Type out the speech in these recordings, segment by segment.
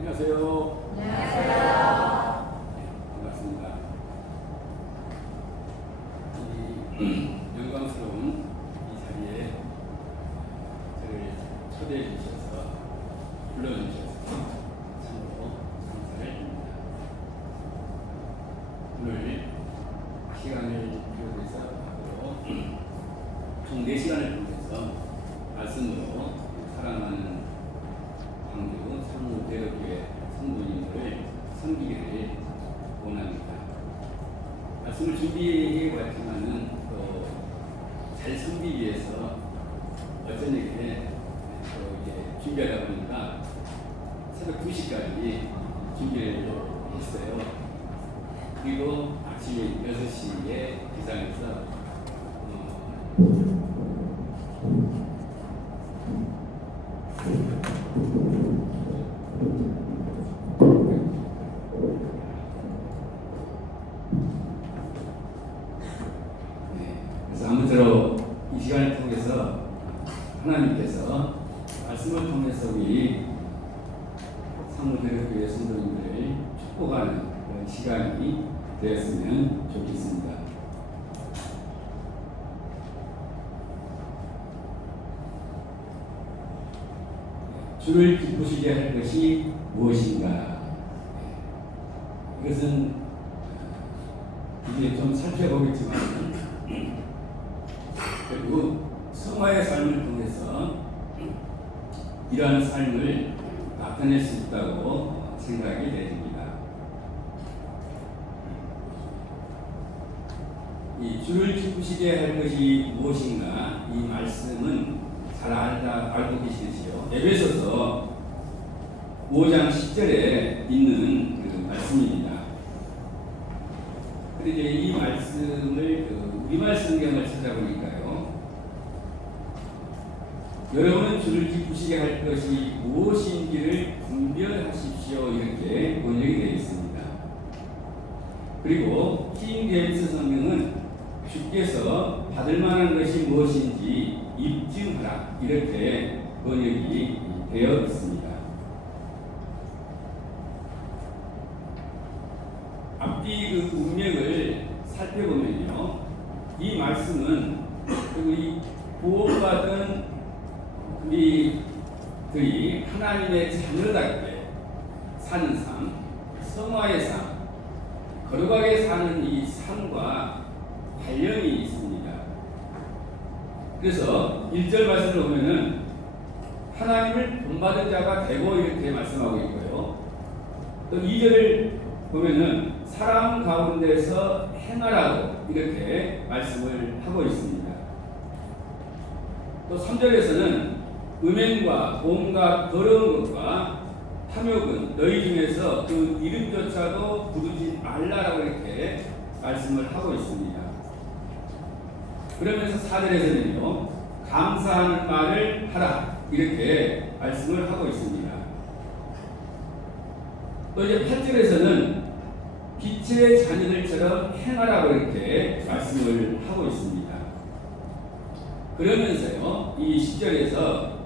안녕하세요. 안녕하세요. 반갑습니다. 영광스러운 이 자리에 저를 초대해 주셔서 불러주셔서 참으로 감사를 드립니다. 오늘 시간을 비워서 앞으로 총 4시간을 통해서 말씀으로 사랑하는 광주 상무대학교의 성도님들을 섬기기를 원합니다. 말씀을 준비해 왔지만은 또 잘 섬기기 위해서 어쩌게 이제 준비하다 보니까 새벽 2시까지 준비를 했어요. 그리고 아침 6시에 기상해서 그래서 아무쪼록 이 시간을 통해서 하나님께서 말씀을 통해서 우리 상무대학교의 성도님들을 축복하는 그런 시간이 되었으면 좋겠습니다. 주를 기쁘시게 할 것이 무엇인가? 이것은 이제 좀 살펴보겠지만 결국 성화의 삶을 통해서 이러한 삶을 나타낼 수 있다고 생각이 됩니다. 이 주를 기쁘시게 할 것이 무엇인가? 이 말씀은 잘 알고 계시지요. 에베소서 5장 10절에 있는 그 말씀입니다. 그런데 이 말씀을 우리말 성경을 찾아보니까요, 여러분은 주를 기쁘시게 할 것이 무엇인지를 분별하십시오, 이렇게 번역이 되어 있습니다. 그리고 킹제임스 성경은 주께서 받을 만한 것이 무엇인지 입증하라, 이렇게 번역이 되어 있습니다. 앞뒤 그 문맥을 살펴보면요, 이 말씀은 이 구원받은 우리들이 하나님의 자녀답게 사는 삶, 성화의 삶, 거룩하게 사는 이 삶과 관련이 있습니다. 그래서 1절 말씀을 보면은 하나님을 본받은 자가 되고, 이렇게 말씀하고 있고요. 또 2절을 보면은 사람 가운데서 행하라고, 이렇게 말씀을 하고 있습니다. 또 3절에서는 음행과 온갖 더러운 것과 탐욕은 너희 중에서 그 이름조차도 부르지 말라라고 이렇게 말씀을 하고 있습니다. 그러면서 4절에서는요, 감사하는 말을 하라, 이렇게 말씀을 하고 있습니다. 또 이제 8절에서는 빛의 자녀들처럼 행하라고 이렇게 말씀을 하고 있습니다. 그러면서요, 이 10절에서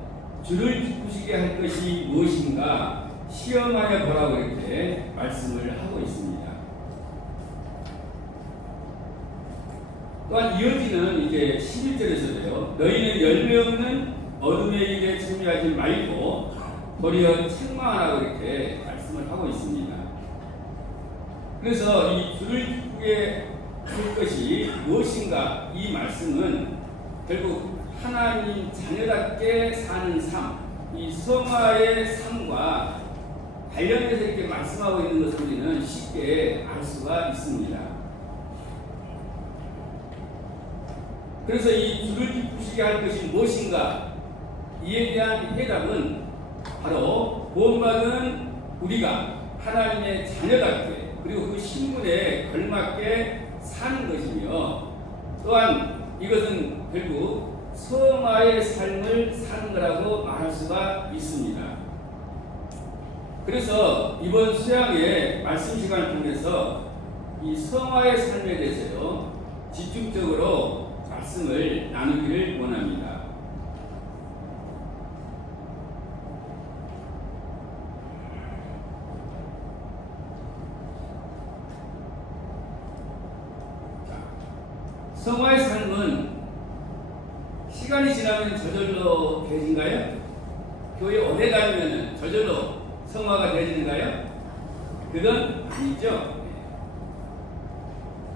주를 기쁘시게 할 것이 무엇인가 시험하여 보라고 이렇게 말씀을 하고 있습니다. 또한 이어지는 이제 11절에서도요, 너희는 열매 없는 어둠의 일에 참여하지 말고 도리어 책망하라고 이렇게 말씀을 하고 있습니다. 그래서 이 주를 기쁘게 할 것이 무엇인가, 이 말씀은 결국 하나님 자녀답게 사는 삶, 이 성화의 삶과 관련해서 이렇게 말씀하고 있는 것을 우리는 쉽게 알 수가 있습니다. 그래서 이 주를 기쁘시게 할 것이 무엇인가, 이에 대한 해답은 바로 구원받은 우리가 하나님의 자녀답게, 그리고 그 신분에 걸맞게 사는 것이며, 또한 이것은 결국 성화의 삶을 사는 거라고 말할 수가 있습니다. 그래서 이번 수양의 말씀 시간을 통해서 이 성화의 삶에 대해서요, 집중적으로 말씀을 나누기를 원합니다. 성화의 삶은 시간이 지나면 저절로 되진가요? 교회 오래 다니면 저절로 성화가 되지는가요? 그건 아니죠.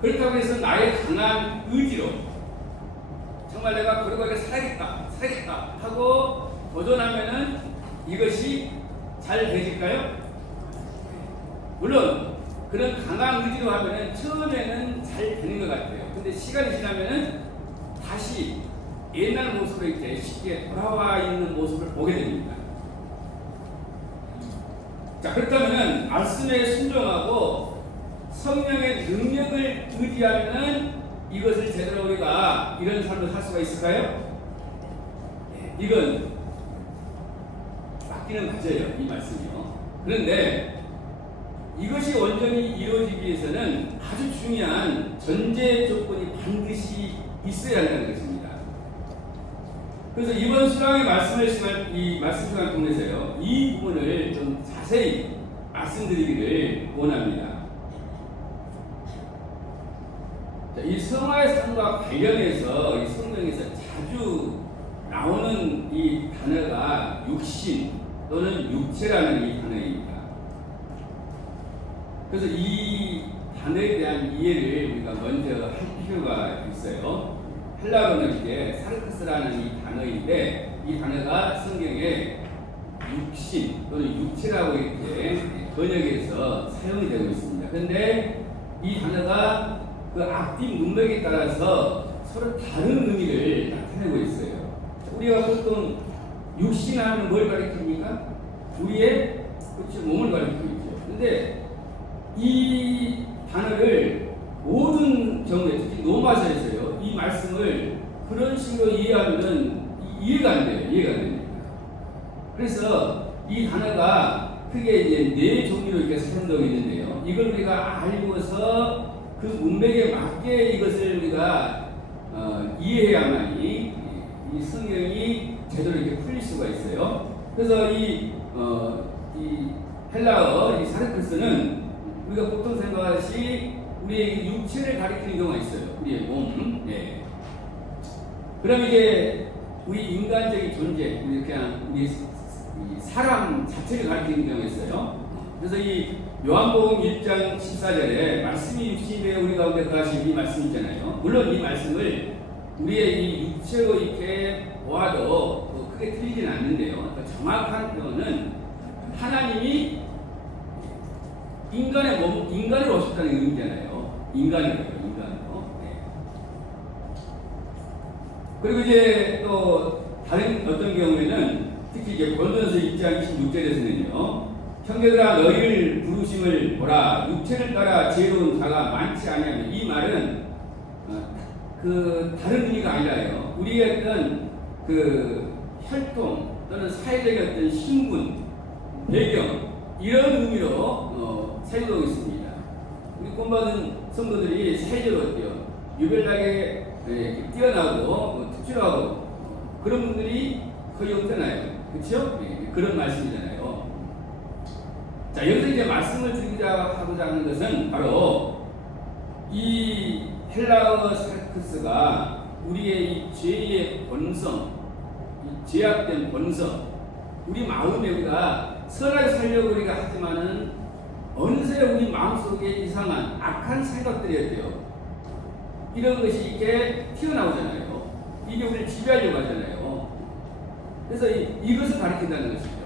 그렇다고 해서 나의 강한 의지로 정말 내가 걸어가게 살겠다 하고 도전하면은 이것이 잘 되질까요? 물론 그런 강한 의지로 하면은 처음에는 잘 되는 것 같아요. 근데 시간이 지나면은 다시 옛날 모습으로 이렇게 쉽게 돌아와 있는 모습을 보게 됩니다. 자, 그렇다면 말씀에 순종하고 성령의 능력을 의지하면은 이것을 제대로 우리가 이런 삶을 살 수가 있을까요? 이건 맞기는 맞아요, 이 말씀이요. 그런데 이것이 온전히 이루어지기 위해서는 아주 중요한 전제 조건이 반드시 있어야 한다는 것입니다. 그래서 이번 수강의 이 말씀 시간을 통해서요, 이 부분을 좀 자세히 말씀드리기를 원합니다. 자, 이 성화의 삶과 관련해서 이 성경에서 자주 나오는 이 단어가 육신 또는 육체라는 이 단어입니다. 그래서 이 단어에 대한 이해를 우리가 먼저 할 필요가 있어요. 헬라어는 이제 사르크스라는 이 단어인데 이 단어가 성경에 육신 또는 육체라고 이렇게 번역해서 사용이 되고 있습니다. 그런데 이 단어가 그 앞뒤 문맥에 따라서 서로 다른 의미를 나타내고 있어요. 우리가 보통 육신 하면 뭘 가리킵니까? 우리의 그렇죠, 몸을 가리키고 있죠. 그런데 이 단어를 모든 경우에 특히 로마서에서요 이 말씀을 그런 식으로 이해하면은 이해가 안 돼요. 이해가 안 됩니다. 그래서 이 단어가 크게 이제 네 종류로 이렇게 사용되고 있는데요. 이걸 우리가 알고서 그 문맥에 맞게 이것을 우리가 이해해야만이 이 성경이 제대로 이렇게 풀릴 수가 있어요. 그래서 이 헬라어 이 사르크스는 우리가 보통 생각하듯이 우리의 육체를 가리키는 경우가 있어요. 우리의 몸. 네. 그럼 이제 우리 인간적인 존재, 우리 사람 자체를 가리키는 경우가 있어요. 그래서 이 요한복음 1장 14절에 말씀이 육신이 되어 우리 가운데 거하신 이 말씀 있잖아요. 물론 이 말씀을 우리의 이 육체로 이렇게 보아도 크게 틀리지는 않는데요. 정확한 표현은 하나님이 인간으로 오셨다는 의미잖아요. 인간으로. 네. 그리고 이제 또 다른 어떤 경우에는 특히 이제 고린도전서 1장 26절에서는요. 형제들아 너희를 부르심을 보라. 육체를 따라 지혜로운 자가 많지 아니하며 이 말은 그 다른 의미가 아니라요. 우리의 어떤 그 활동 또는 사회적인 어떤 신분, 배경 이런 의미로 사용되고 있습니다. 우리 본받은 성도들이 사회적으로 어때요? 유별나게 뛰어나고 특출하고 그런 분들이 거의 없잖아요. 그렇죠? 그런 말씀이잖아요. 자, 여기서 이제 말씀을 드리고자 하고자 하는 것은 바로 이 헬라어 사르크스가 우리의 이 죄의 본성, 이 죄악된 본성, 우리 마음에 우리가 선하게 살려고 우리가 하지만은 어느새 우리 마음속에 이상한 악한 생각들이었대요. 이런 것이 이렇게 튀어나오잖아요. 이게 우리를 지배하려고 하잖아요. 그래서 이것을 가리킨다는 것이죠.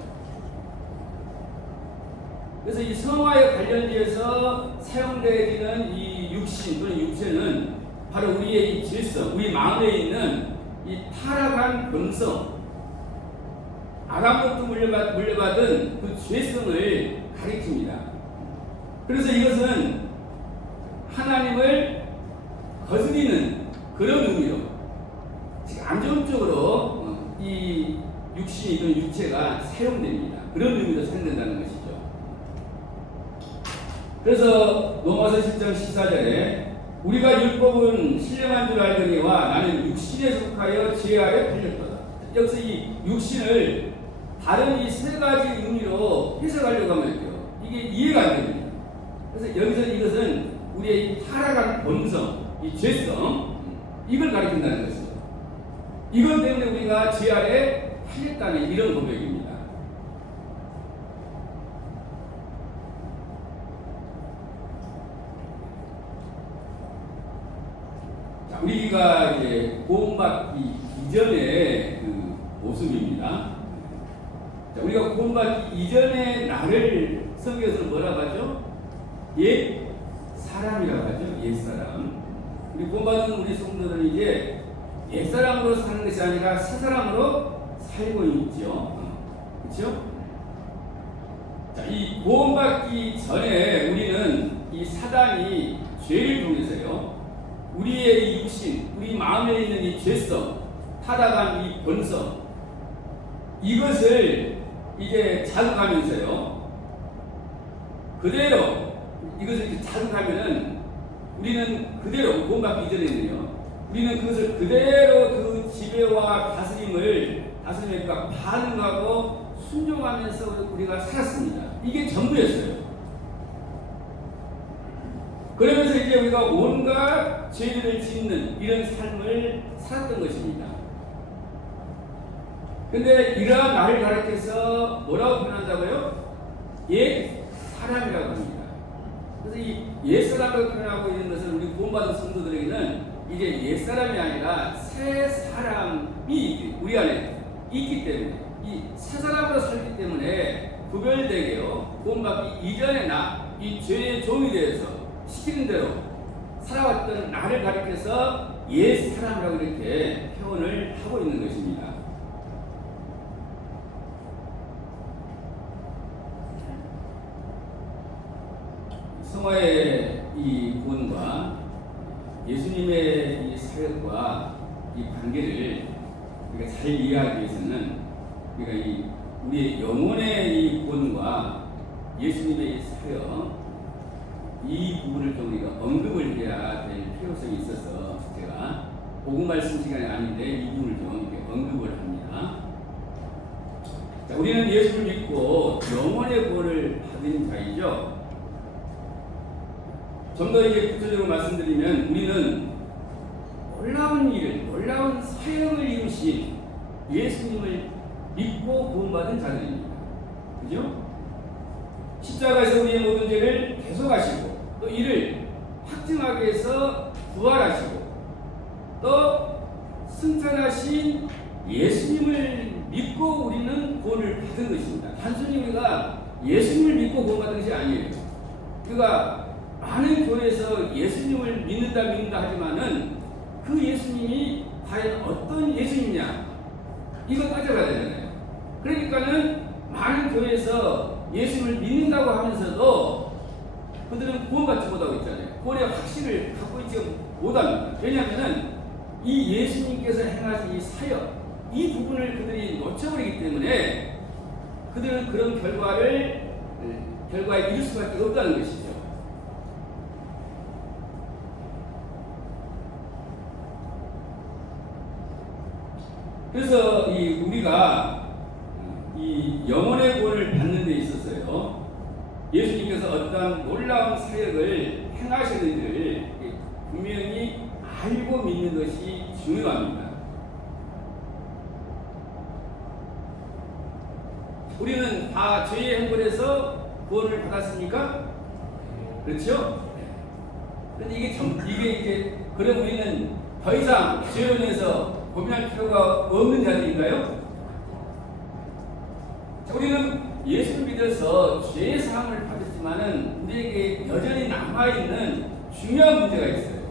그래서 이 성화에 관련돼서 사용되어지는 이 육신 또는 육체는 바로 우리의 이 질성, 우리 마음에 있는 이 타락한 본성, 아담부터 물려받은 그 죄성을 가리킵니다. 그래서 이것은 하나님을 거스리는 그런 의미로, 즉 안 좋은 쪽으로 이 육신이든 육체가 사용됩니다. 그런 의미로 사용된다는 것이죠. 그래서 로마서 10장 14절에 우리가 율법은 신령한 줄 알거니와 나는 육신에 속하여 죄 아래 팔렸도다. 여기서 이 육신을 다른 이 세 가지 의미로 해석하려고 하면요, 이게 이해가 안 됩니다. 그래서 여기서 이것은 우리의 이 타락한 본성, 이 죄성, 이걸 가리킨다는 것이죠. 이것 때문에 우리가 죄 아래 팔렸다는 이런 고백입니다. 자, 우리가 이제 구원받기 이전의 그 모습입니다. 자, 우리가 구원받기 이전의 나를 성경에서 뭐라고 하죠? 옛 사람이라고 하죠. 옛 사람. 우리 구원받은 우리 성도들은 이제 옛 사람으로 사는 것이 아니라 새 사람으로 살고 있죠. 그렇죠? 자, 이 구원받기 전에 우리는 이 사단이 죄를 통해서요, 우리의 이 육신, 우리 마음에 있는 이 죄성, 타락한 이 본성, 이것을 이제 자극하면서요, 그대로 이것을 이렇게 자극하면은 우리는 그대로 구원받기 이전에는요, 우리는 그것을 그대로 그 지배와 다스림에 반응하고 순종하면서 우리가 살았습니다. 이게 전부였어요. 그러면서 이제 우리가 온갖 죄를 짓는 이런 삶을 살았던 것입니다. 근데 이러한 나를 가르쳐서 뭐라고 표현한다고요? 옛 사람이라고 합니다. 그래서 이 옛 사람으로 표현하고 있는 것은 우리 구원받은 성도들에게는 이제 옛 사람이 아니라 새 사람이 우리 안에 있기 때문에, 이 새 사람으로 살기 때문에 구별되게요, 구원받기 이전의 나, 이 죄의 종이 되어서 시키는 대로 살아왔던 나를 가리켜서 옛 사람이라고 이렇게 표현을 하고 있는 것입니다. 성화의 이 구원과 예수님의 이 사역과 이 관계를 우리가 잘 이해하기 위해서는 우리가 이 우리의 영혼의 이 구원과 예수님의 이 사역, 이 부분을 좀 우리가 언급을 해야 될 필요성이 있어서 제가 복음 말씀 시간이 아닌데 이 부분을 좀 이렇게 언급을 합니다. 자, 우리는 예수를 믿고 영혼의 구원을 받은 자이죠. 좀 더 이제 구체적으로 말씀드리면 우리는 놀라운 사역을 이루신 예수님을 믿고 구원받은 자들입니다. 그죠? 십자가에서 우리의 모든 죄를 대속하시고 또 이를 확증하기 위해서 부활하시고 또 승천하신 예수님을 믿고 우리는 구원을 받은 것입니다. 단순히 우리가 예수님을 믿고 구원받은 것이 아니에요. 그가 많은 교회에서 예수님을 믿는다 하지만은 그 예수님이 과연 어떤 예수님이냐, 이거 따져봐야 되잖아요. 그러니까는 많은 교회에서 예수님을 믿는다고 하면서도 그들은 구원받지 못하고 있잖아요. 구원의 확신을 갖고 있지 못합니다. 왜냐하면은 이 예수님께서 행하신 이 사역, 이 부분을 그들이 놓쳐버리기 때문에 그들은 그런 결과에 이를 수밖에 없다는 것이죠. 그래서 우리가 이 영혼의 구원을 받는 데 있어서요, 예수님께서 어떠한 놀라운 사역을 행하셨는지를 분명히 알고 믿는 것이 중요합니다. 우리는 다 죄의 형벌에서 구원을 받았습니까? 그렇죠? 그런데 이게 이제 그럼 우리는 더 이상 죄로 인해서 고민할 필요가 없는 자들인가요? 자, 우리는 예수를 믿어서 죄의 사함을 받았지만은 우리에게 여전히 남아있는 중요한 문제가 있어요.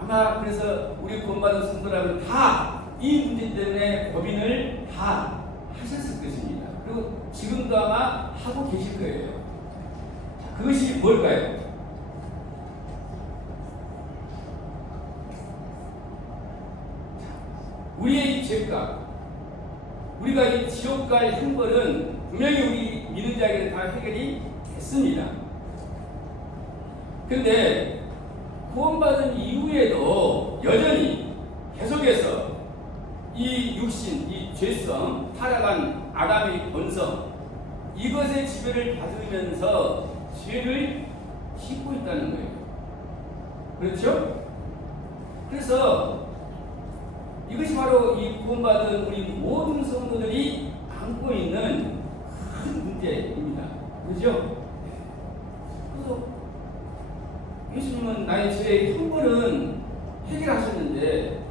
아마 그래서 우리 구원받은 성도라면 다 이 문제 때문에 고민을 다 하셨을 것입니다. 그리고 지금도 아마 하고 계실 거예요. 자, 그것이 뭘까요? 우리의 이 죄값, 우리가 이 지옥 갈 형벌은 분명히 우리 믿는 자에게는 다 해결이 됐습니다. 그런데 구원받은 이후에도 여전히 계속해서 이 육신, 이 죄성, 타락한 아담의 본성, 이것의 지배를 받으면서 죄를 씻고 있다는 거예요. 그렇죠? 그래서 이것이 바로 이 구원받은 우리 모든 성도들이 안고 있는 큰 문제입니다. 그렇죠? 그래서 예수님은 나의 죄의 한 번은 해결하셨는데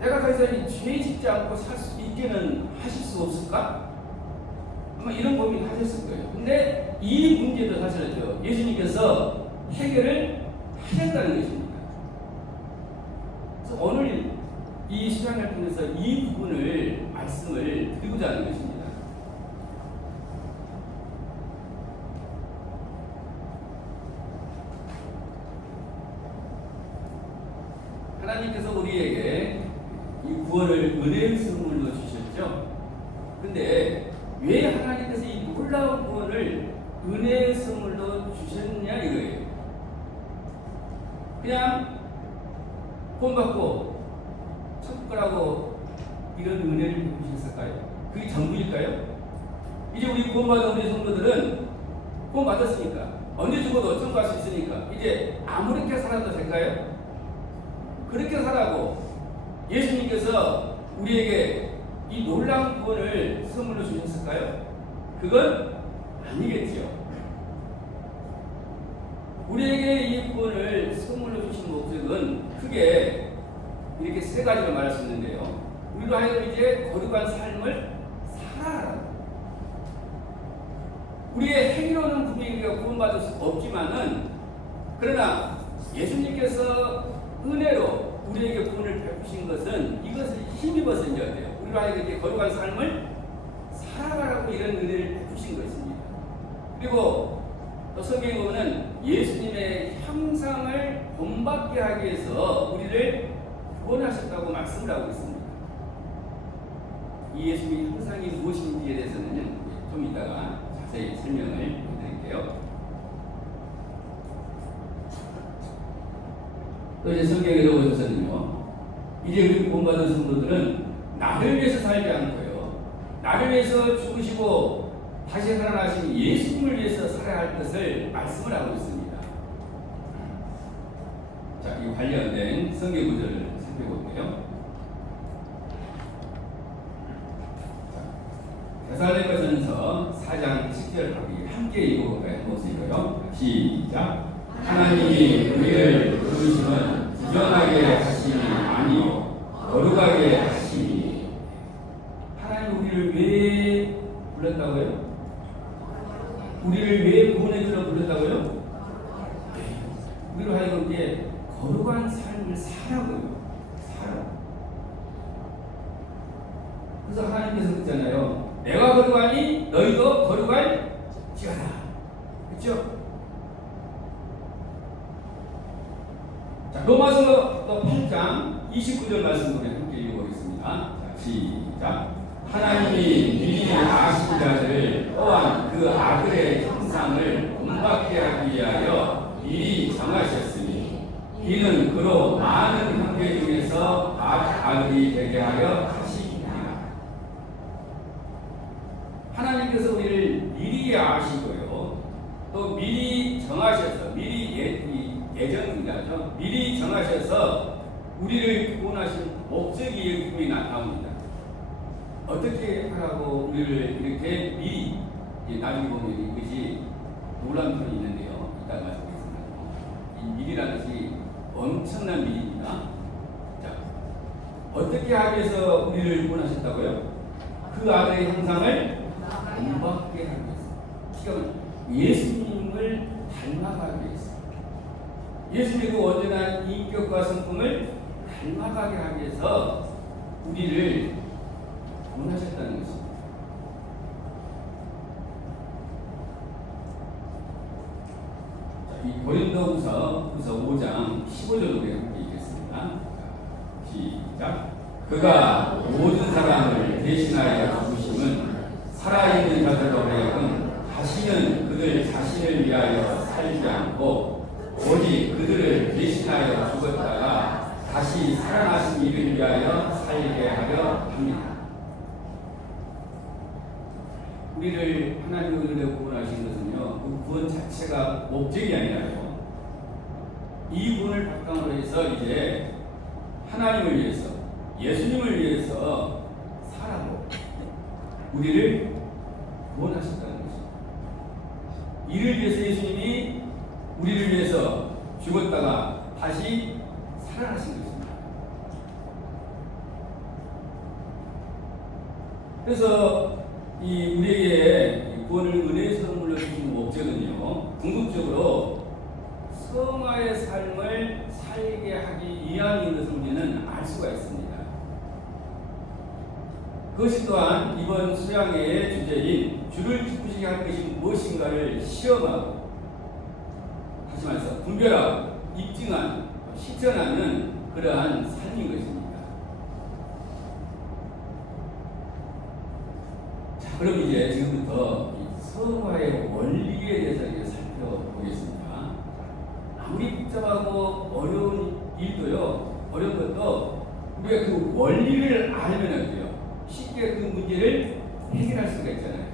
내가 더 이상 이 죄 짓지 않고 살 수 있게는 하실 수 없을까? 아마 이런 고민을 하셨을 거예요. 근데 이 문제도 사실은요, 예수님께서 해결을 하셨다는 것입니다. 그래서 오늘 이 시간을 통해서 이 부분을 말씀을 드리고자 하는 것입니다. 하나님께서 우리에게 이 구원을 은혜의 선물로 주셨죠. 근데 왜 하나님께서 이 놀라운 구원을 은혜의 선물로 주셨냐 이거예요. 그냥 구원받고 천국 가라고 이런 은혜를 주셨을까요? 그게 전부일까요? 이제 우리 구원받은 우리 성도들은 구원받았으니까 언제 죽어도 천국 갈 수 있으니까 이제 아무렇게 살아도 될까요? 그렇게 살라고 예수님께서 우리에게 이 놀라운 구원을 선물로 주셨을까요? 그건 아니겠지요. 우리에게 이 구원을 선물로 주신 목적은 크게 이렇게 세 가지로 말할 수 있는데요. 우리로 하여금 이제 거룩한 삶을 살아라. 우리의 행위로는 분명히 우리가 구원받을 수 없지만은 그러나 예수님께서 은혜로 우리에게 구원을 베푸신 것은 이것을 힘입어서 이제 어때요? 우리로 하여금 이제 거룩한 삶을 살아가라고 이런 은혜를 베푸신 것입니다. 그리고 또 성경에 보면 예수님의 형상을 본받게 하기 위해서 우리를 구원하셨다고 말씀을 하고 있습니다. 이 예수님의 형상이 무엇인지에 대해서는 좀 이따가 자세히 설명을 해드릴게요. 또 이제 성경에 보셔서는요, 이제 우리 구원받은 성도들은 나를 위해서 살지 않고요, 나를 위해서 죽으시고 다시 살아나신 예수님을 위해서 살아야 할 것을 말씀을 하고 있습니다. 자, 이 관련된 성경 구절을 살펴볼게요. 데살로니가전서 4장 10절 함께 읽어볼까요? 보세요. 시작. 하나님이 우리를 부르심은 부정하게 하심이 아니요 거룩하게 하심이. 하나님 우리를 왜 불렀다고요? 우리를 왜 구원해 주러 불렀다고요? 우리로 하여금 이제 거룩한 삶을 살라고요. 살아. 그래서 하나님께서 그랬잖아요. 내가 거룩하니 너희도 거룩할지어다. 그렇죠? 자, 로마서 8장 29절 말씀 우리 함께 읽어보겠습니다. 자, 시작. 하나님이 미리 아신 자들 또한 그 아들의 형상을 본받게 하기 위하여 미리 정하셨으니 이는 그로 많은 형제 중에서 아들이 되게 하려 하시니라. 하나님께서 우리를 미리 아시고요, 또 미리 정하셔서 예정이라죠. 미리 정하셔서 우리를 구원하신 목적이 여기 나옵니다. 어떻게 하라고 우리를 이렇게 미리, 나중에 보면 이것이 놀라운 편이 있는데요. 이따 말씀드리겠습니다. 이 미리라는 것이 엄청난 미리입니다. 자, 어떻게 하기 위해서 우리를 구원하셨다고요? 그 아들의 형상을 본받게 하기 위해서. 예수님을 닮아가기 위해서. 예수님의 그 온전한 인격과 성품을 닮아가게 하기 위해서 우리를 구원하셨다는 것입니다. 자, 이 고린도후서 5장 15절로 우리 함께 읽겠습니다. 시작. 그가 모든 사람을 대신하여 죽으심은 살아있는 자들로 하여금 다시는 그들 자신을 위하여 살지 않고 오직 그들을 대신하여 죽었다가 다시 살아나신 이를 위하여 살게 하려 합니다. 우리를 하나님의 은혜로 구원하신 것은요, 그 구원 자체가 목적이 아니라요, 이 구원을 바탕으로 해서 이제 하나님을 위해서, 예수님을 위해서 살아고 우리를 구원하셨다는 것입니다. 이를 위해서 예수님이 우리를 위해서 죽었다가 다시 살아나신 것입니다. 그래서 이 우리에게 구원을 은혜의 선물로 주신 목적은요, 궁극적으로 성화의 삶을 살게 하기 위함인 것을 우리는 알 수가 있습니다. 그것이 또한 이번 수양회의 주제인 주를 기쁘시게 할 것이 무엇인가를 시험하고, 다시 말해서 분별하고 입증한, 실천하는 그러한 삶인 것입니다. 자, 그럼 이제 지금부터 이 성화의 원리에 대해서 이제 살펴보겠습니다. 아무리 복잡하고 어려운 일도요, 어려운 것도 우리가 그 원리를 알면 돼요. 쉽게 그 문제를 해결할 수가 있잖아요.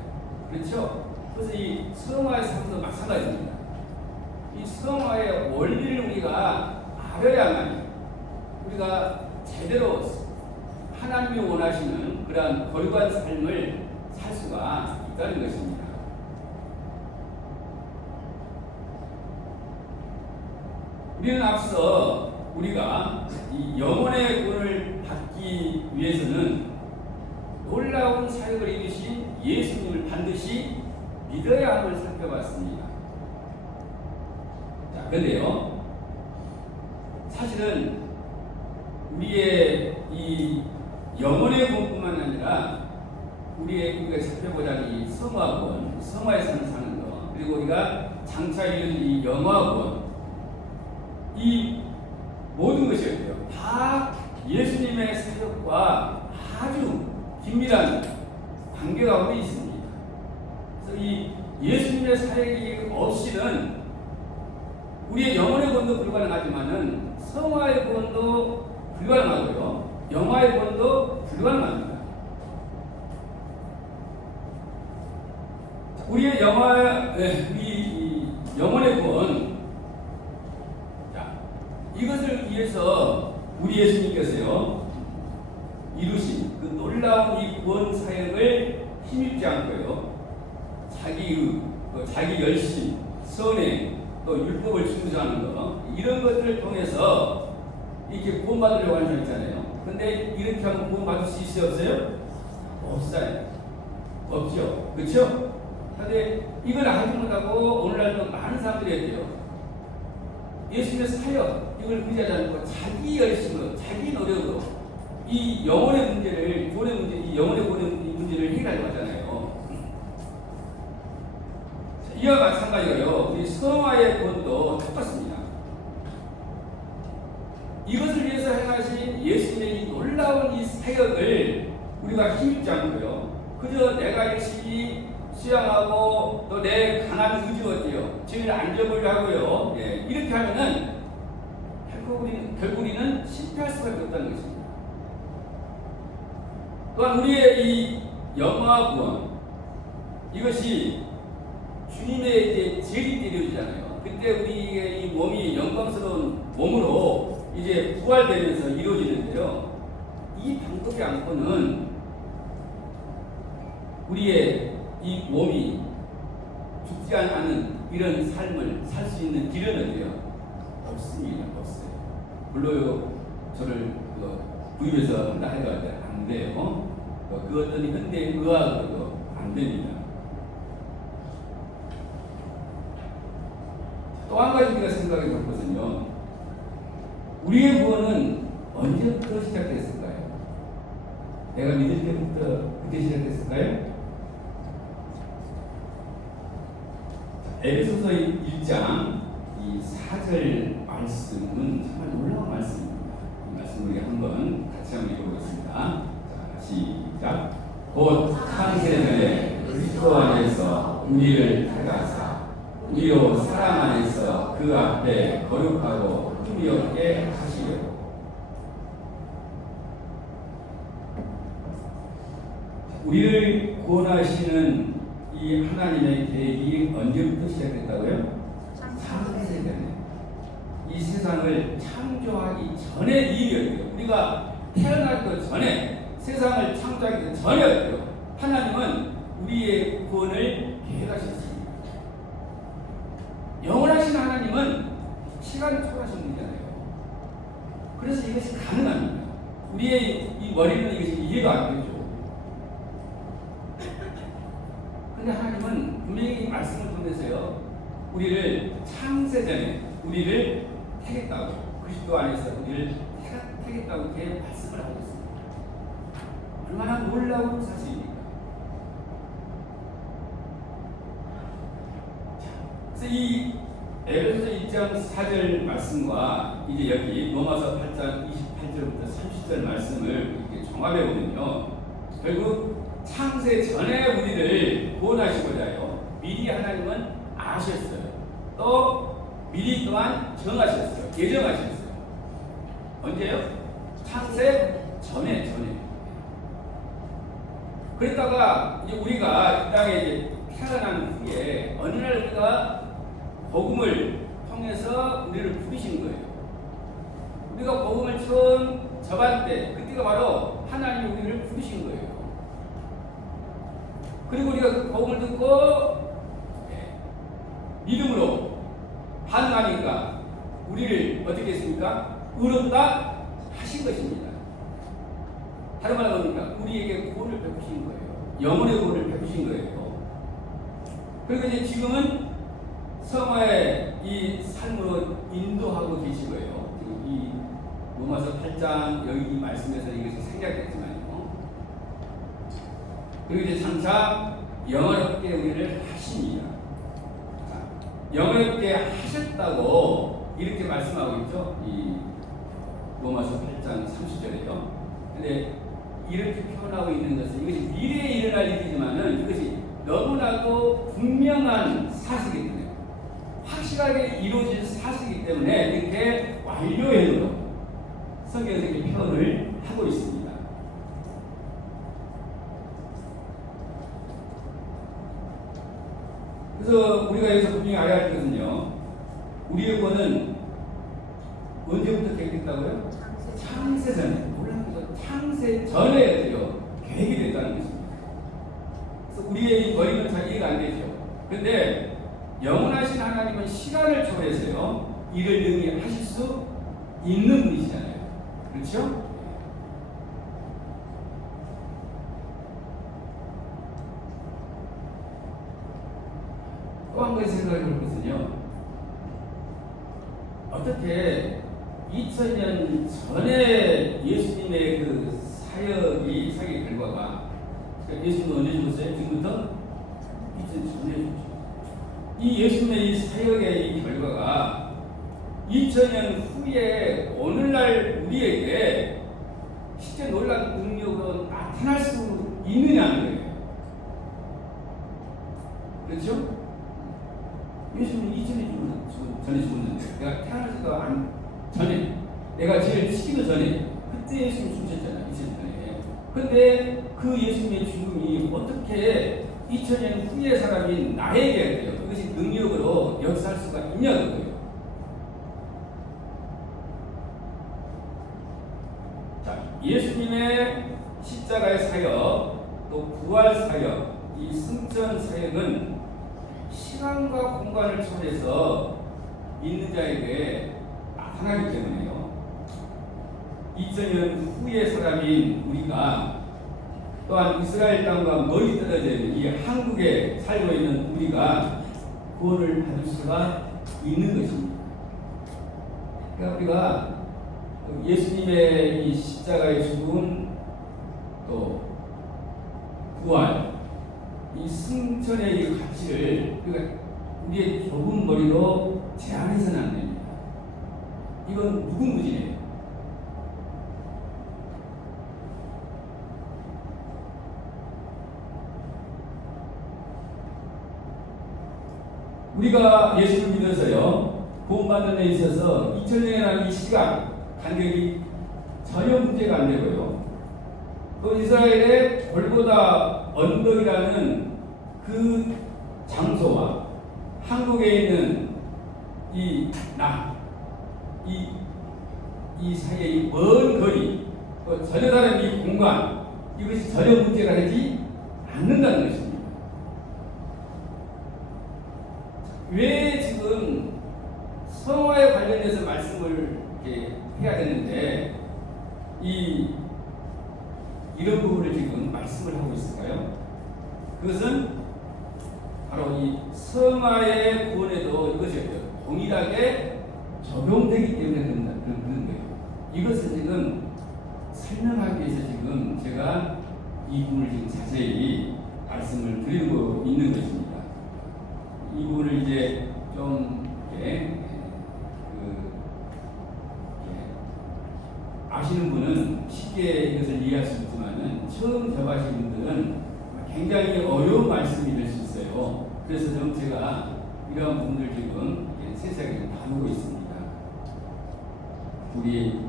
그렇죠? 그래서 이 성화의 삶도 마찬가지입니다. 이 성화의 원리를 우리가 알아야만 우리가 제대로 하나님이 원하시는 그러한 거룩한 삶을 살 수가 있다는 것입니다. 우리는 앞서 우리가 이 영혼의 구원을 받기 위해서는 놀라운 사역을 이루신 예수님을 반드시 믿어야 함을 살펴봤습니다. 자, 그런데요, 사실은 우리의 이 영혼의 구원뿐만 아니라 우리가 살펴보자는 이 성화구원, 성화의 삶을 사는 것, 그리고 우리가 장차 이룬 이 영화구원, 이 모든 것이요, 다 예수님의 사역과 아주 긴밀한 관계 가운데 있습니다. 그래서 이 예수님의 사역이 없이는 우리의 영혼의 구원도 불가능하지만은 성화의 구원도 불가능하고요, 영화의 구원도 불가능합니다. 우리의 이 영혼의 구원, 자, 이것을 위해서 우리 예수님께서요 이루신 그 놀라운 이 구원 사역을 힘입지 않고요, 자기 열심, 선행, 또 율법을 준수하는 것, 이런 것들을 통해서 이렇게 구원받으려고 하는 사람 있잖아요. 근데 이렇게 하면 구원받을 수 있어요, 없어요? 없어요. 없죠. 그렇죠? 그런데 이걸 알지 못하고 오늘날도 많은 사람들이 했대요. 예수님의 사역, 이걸 의지하지 않고 자기 열심으로, 자기 노력으로 이 영혼의 문제를, 구원의 문제, 이 영혼의 구원의 문제를 해결하려고 하잖아요. 이와 마찬가지로요, 우리 성화의 구원도 똑같습니다. 이것을 위해서 행하신 예수님의 이 놀라운 이 사역을 우리가 힘입지 않고요, 그저 내가 열심히 수양하고 또 내 강한 의지가 어때요? 죄를 안 져보려 하고요. 예, 이렇게 하면은 결국 우리는 실패할 수밖에 없다는 것입니다. 또한 우리의 이 영화 구원, 이것이 주님의 이제 재림 때 이루어지잖아요. 그때 우리의 이 몸이 영광스러운 몸으로 이제 부활되면서 이루어지는데요, 이 방법이 않고는 우리의 이 몸이 죽지 않는 이런 삶을 살 수 있는 길은 어디요? 없습니다. 없어요. 물론 저를 구입해서 한다 해도 안 돼요. 그 어떤 현대 의학으로도 안 됩니다. 또 한 가지 우리가 생각해 볼 것은요, 우리의 구원은 언제부터 시작됐을까요? 내가 믿을 때부터 그때 시작됐을까요? 에베소서 1장 이 4절 말씀은 정말 놀라운 말씀입니다. 이 말씀 우리 한번 같이 한번 읽어보겠습니다. 자, 시작. 곧 창세전에 그리스도 안에서 우리를 택하사 우리로 사랑 안에서 그 앞에 거룩하고 흠이 없게 하시려고. 우리를 구원하시는 이 하나님의 계획이 언제부터 시작됐다고요? 창세전에. 이 세상을 창조하기 전의 일이었대요. 우리가 태어나기 전에 세상을 창조하기 전에였고요. 하나님은 우리의 구원을 계획하셨습니다. 영원하신 하나님은 시간을 초월하신 분이잖아요. 그래서 이것이 가능합니다. 우리의 이 머리는 이것이 이해가 안 되죠. 근데 하나님은 분명히 이 말씀을 통해서요, 우리를 창세전에 우리를 택했다고, 그리스도 안에서 우리를 택했다고 이렇게 말씀을 하고 있습니다. 얼마나 놀라운 사실입니까? 그래서 이 에베소서 1장 4절 말씀과 이제 여기 로마서 8장 28절부터 30절 말씀을 이렇게 종합해 보면요, 결국 창세 전에 우리를 구원하시고자요, 미리 하나님은 아셨어요. 또 미리 또한 정하셨어요. 예정하셨어요. 언제요? 창세 전에. 그랬다가 이제 우리가 이 땅에 이제 태어난 후에 어느 날 우리가 복음을 통해서 우리를 부르신 거예요. 우리가 복음을 처음 접할 때, 그때가 바로 하나님이 우리를 부르신 거예요. 그리고 우리가 그 복음을 듣고 믿음으로 반응하니까 우리를 어떻게 했습니까? 의롭다 하신 것입니다. 다른 말로 뭡니까? 우리에게 구원을 베푸신 거예요. 영혼의 구원을 베푸신 거예요. 그리고 이제 지금은 성화의 이 삶으로 인도하고 계신 거예요. 이 로마서 8장 여기 이 말씀에서 이것이 생략됐지만요. 그리고 이제 장차 영원롭게 우리를 하십니다. 영원롭게 하셨다고 이렇게 말씀하고 있죠. 이 로마서 8장 30절에요. 근데 이렇게 표현하고 있는 것은 이것이 미래에 일어날 일이지만은 이것이 너무나도 분명한 사실이기 때문에, 확실하게 이루어질 사실이기 때문에 이렇게 완료해로 성경에서 이렇게 표현을 하고 있습니다. 그래서 우리가 여기서 분명히 알아야 할 것은요, 우리의 구원은 언제부터 계획됐다고요? 창세 전에. 놀라운 것은 창세 전에요 계획이 됐다는 것입니다. 그래서 우리의 이 머리는 잘 이해가 안 되죠. 그런데 영원하신 하나님은 시간을 초월해서요, 이를 능히 하실 수 있는 분이시잖아요. 그렇죠? 또 한 가지 생각해 볼 것은요, 어떻게 2000년 전에 예수님의 그 사역의 결과가, 예수님은 언제 죽었어요? 지금부터 2000년 전에 죽었죠. 이 예수님의 이 사역의 이 결과가 2000년 후에 오늘날 우리에게 실제 놀라운 능력으로 나타날 수 있느냐는 거예요. 그렇죠? 예수님은 2000년 전에 죽었는데, 내가 태어나지도 전에, 내가 제일 시기도 전에, 그때 예수님이 죽으셨잖아요. 2000년 전에. 근데 그 예수님의 죽음이 어떻게 2000년 후의 사람인 나에게 돼요? 그것이 능력으로 역사할 수가 있냐는 거예요. 자, 예수님의 십자가의 사역, 또 부활 사역, 이 승천 사역은 시간과 공간을 초월해서 믿는 자에게 나타나기 때문에요. 2000년 후의 사람인 우리가, 또한 이스라엘 땅과 멀리 떨어져 있는 이 한국에 살고 있는 우리가 구원을 받을 수가 있는 것입니다. 그러니까 우리가 예수님의 이 십자가의 죽음, 또 부활, 이 승천의 이 가치를 우리의 좁은 머리로 제한해서는 안 됩니다. 이건 무궁무진해요. 우리가 예수를 믿어서요, 구원받는 데 있어서 2000년이라는 이 시간 간격이 전혀 문제가 안 되고요, 또 이스라엘의 골고다 언덕이라는 그 장소와 한국에 있는 이 사이의 먼 거리, 전혀 다른 이 공간, 이것이 전혀 문제가 되지 않는다는 것입니다. 왜 지금 성화에 관련해서 말씀을 이렇게 해야 되는데 이런 부분을 지금 말씀을 하고 있을까요? 그것은 바로 이 성화의 구원에도 이것이 동일하게 적용되기 때문에 그런 거예요. 이것을 지금 설명하기 위해서 지금 제가 이 부분을 지금 자세히 말씀을 드리고 있는 것입니다. 이 부분을 이제 좀 이렇게 아시는 분은 쉽게 이것을 이해할 수 있지만은 처음 접하신 분들은 굉장히 어려운 말씀이 될 수 있어요. 그래서 좀 제가 이런 분들 지금 세세하게 다루고 있습니다. 우리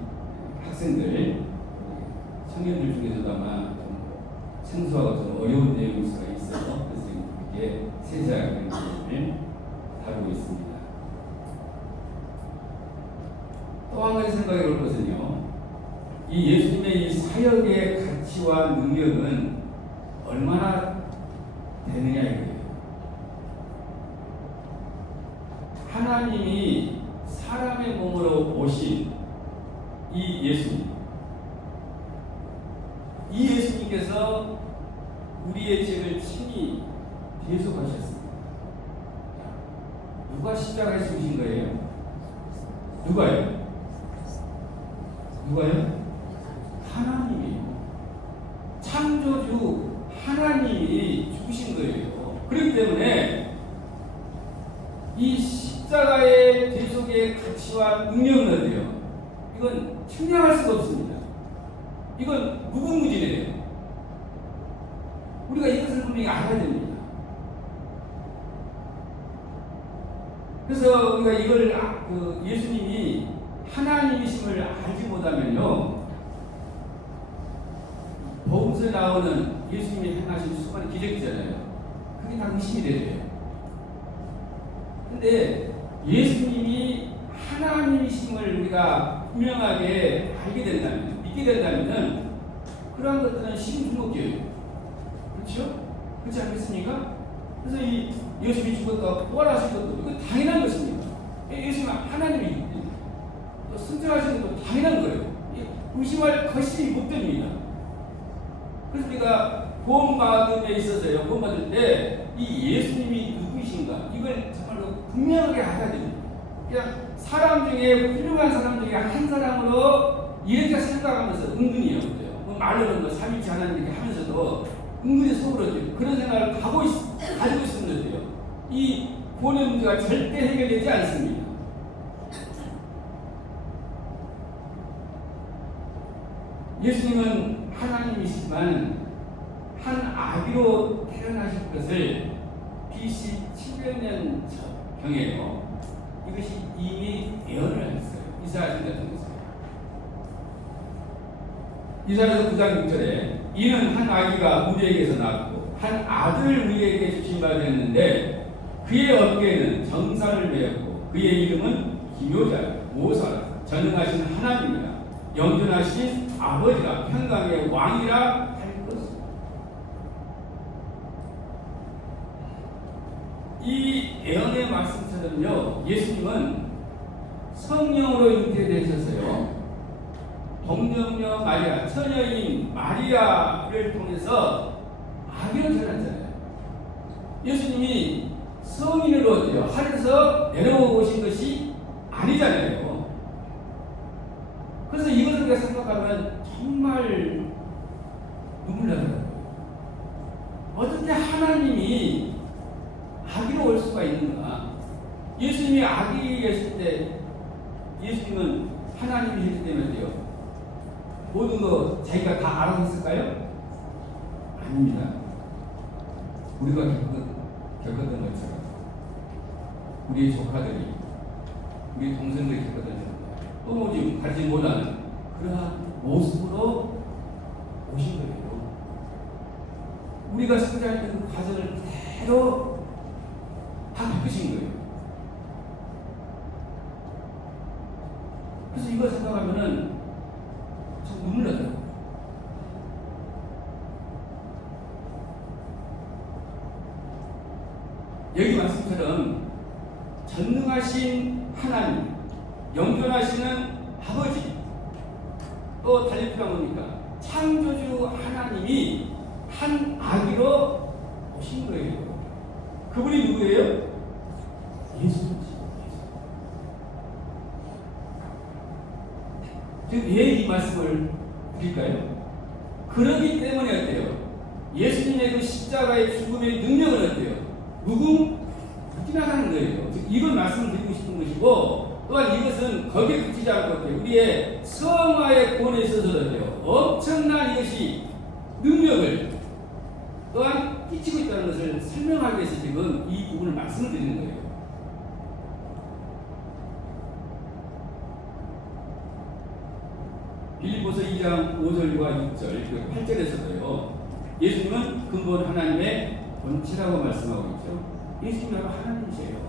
학생들, 청년들 중에서도 아마 좀 생소하고 좀 어려운 내용일 수가 있어요. 그래서 이렇게 세세하게 내용을 다루고 있습니다. 또 한 가지 생각해 볼 것은요, 이 예수님의 이 사역의 가치와 능력은 얼마나 되느냐 이거예요. 하나님이 사람의 몸으로 오신 이 예수님, 이 예수님께서 우리의 죄를 친히 대속하셨습니다. 누가 십자가에 죽으신 거예요? 누가요? 누가요? 하나님이에요. 창조주 하나님이 죽으신 거예요. 그렇기 때문에 이 십자가의 대속의 가치와 능력은 어때요? 이건 측량할 수가 없습니다. 이건 무궁무진해요. 우리가 이것을 분명히 알아야 됩니다. 그래서 우리가 이걸 예수님이 하나님이심을 알지 못하면요, 복음서에 나오는 예수님이 행하신 수많은 기적이잖아요. 그게 다 의심이 되죠. 근데 예수님이 하나님이심을 우리가 분명하게 알게 된다면, 믿게 된다면은 그러한 것들은 신중목교예요. 그렇죠? 그렇지 않겠습니까? 그래서 이 예수님이 죽었다 부활하신 것도 이거 당연한 것입니다. 예수님은 하나님이기 때문에 또 승천하신 것도 당연한 거예요. 의심할 것이 못 됩니다. 그래서 우리가 구원받음에 있어서요, 구원받을 때 이 예수님이 누구이신가 이걸 정말로 분명하게 알아야 됩니다. 그냥 사람 중에 훌륭한 사람 중에 한 사람으로 이렇게 생각하면서 은근히요, 말로는 뭐 삼위일체 하나님 이렇게 하면서도 은근히 속으로 그런 생각을 가지고 있었는데요, 이 구원의 문제가 절대 해결되지 않습니다. 예수님은 하나님이시지만 한 아기로 태어나실 것을 BC 700년 경에요, 이것이 이미 예언을 했어요. 이사야서 같은 것을. 이사야서 9장 6절에 이는 한 아기가 우리에게서 낳고 한 아들을 우리에게 주신 바 되었는데 그의 어깨에는 정사를 메었고 그의 이름은 기묘자, 모사, 전능하신 하나님이라, 영존하신 아버지라, 평강의 왕이라 할 것입니다. 이 예언의 말씀처럼요, 예수님은 성령으로 잉태되셔서요, 동정녀 마리아, 처녀인 마리아를 통해서 아기로 태어났잖아요. 예수님이 성인으로 어때요? 하늘에서 내려오신 것이 아니잖아요. 그래서 이것을 우리가 생각하면 정말 눈물 나더라고요. 어떻게 하나님이 아기로 올 수가 있는가? 예수님이 아기였을 때, 예수님은 하나님이셨기 때문에요, 모든 거 자기가 다 알아서 했을까요? 아닙니다. 우리가 겪었던 것처럼 우리의 조카들이, 우리 동생들이 겪었던 것처럼 도무지 가르치지 못하는 그러한 모습으로 오신 거예요. 우리가 성장했던 그 과정을 그대로 다 겪으신 거예요. 그래서 이걸 생각하면은 참 눈물 나더라고요. 것처럼 전능하신 하나님, 영존하시는 아버지, 또 달리 필요한 겁니까? 창조주 하나님이 한 아기로 오신 거예요. 그분이 누구예요? 예수님이시죠. 지금 왜 이 말씀을 드릴까요? 그러기 때문에 어때요? 예수님의 그 십자가의 죽음의 능력은 어때요? 무궁무진하다는 거예요. 이건 말씀을 드리고 싶은 것이고, 또한 이것은 거기에 그치지 않을 것 같아요. 우리의 성화의 구원에 있어서도 어때요? 엄청난 이것이 능력을 또한 끼치고 있다는 것을 설명하기 위해서 지금 이 부분을 말씀을 드리는 거예요. 빌립보서 2장 5절과 6절, 그리고 8절에서도요. 예수님은 근본 하나님의 본체라고 말씀하고 있죠. 예수님은 하나님이세요.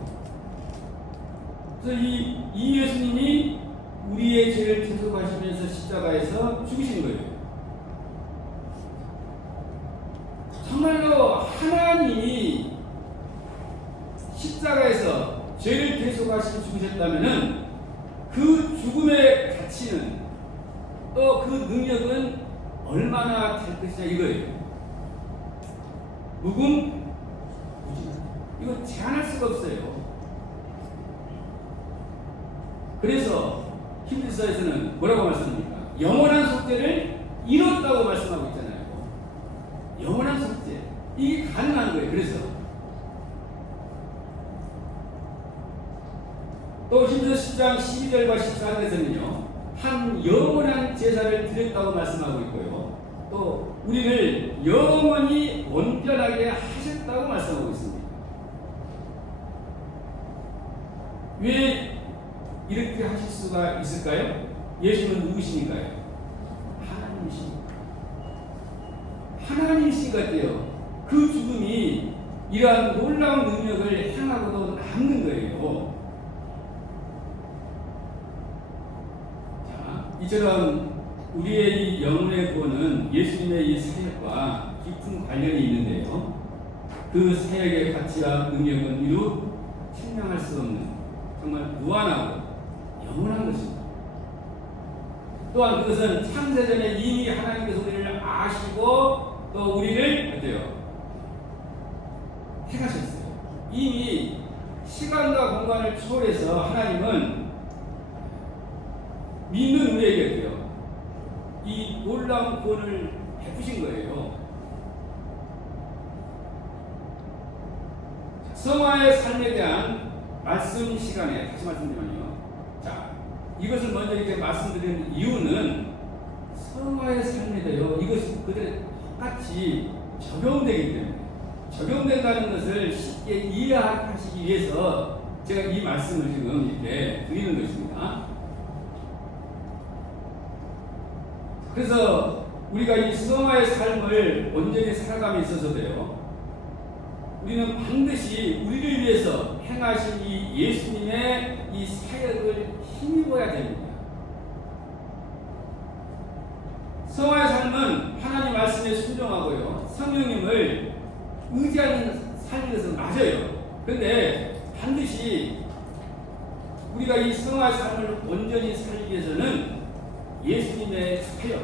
그래서 이 예수님이 우리의 죄를 대속하시면서 십자가에서 죽으신 거예요. 정말로 하나님이 십자가에서 죄를 대속하시고 죽으셨다면은 그 죽음의 가치는 또 그 능력은 얼마나 될 것이냐 이거예요. 무궁무진하다. 이거 제한할 수가 없어요. 그래서 히브리서에서는 뭐라고 말씀합니까? 영원한 속죄를 이뤘다고 말씀하고 있잖아요. 영원한 속죄. 이게 가능한 거예요. 그래서 또 히브리서 10장 12절과 14절에서는요. 한 영원한 제사를 드렸다고 말씀하고 있고요. 또 우리를 영원히 온전하게 하셨다고 말씀하고 있습니다. 왜 이렇게 하실 수가 있을까요? 예수는 누구시니까요? 하나님이십니다. 하나님이신 것 같아요. 그 죽음이 이러한 놀라운 능력을 향하고도 남는 거예요. 자, 이처럼 우리의 이 영혼의 구원은 예수님의 이 사역과 깊은 관련이 있는데요. 그 사역의 가치와 능력은 이루 측량할 수 없는 정말 무한하고 영원한 것입니다. 또한 그것은 창세전에 이미 하나님께서 우리를 아시고 또 우리를 어때요? 택하셨어요. 이미 시간과 공간을 초월해서 하나님은 믿는 우리에게 어때요? 이 놀라운 구원을 베푸신 거예요. 성화의 삶에 대한 말씀 시간에 다시 말씀드리면요. 자, 이것을 먼저 이렇게 말씀드리는 이유는 성화의 삶에 대하여 이것이 그들에 똑같이 적용되기 때문에 적용된다는 것을 쉽게 이해하시기 위해서 제가 이 말씀을 지금 이렇게 드리는 것입니다. 그래서 우리가 이 성화의 삶을 온전히 살아감에 있어서도요. 우리는 반드시 우리를 위해서 행하신 이 예수님의 이 사역을 힘입어야 됩니다. 성화의 삶은 하나님 말씀에 순종하고요. 성령님을 의지하는 삶인 것은 맞아요. 그런데 반드시 우리가 이 성화의 삶을 온전히 살기 위해서는 예수님의 사역,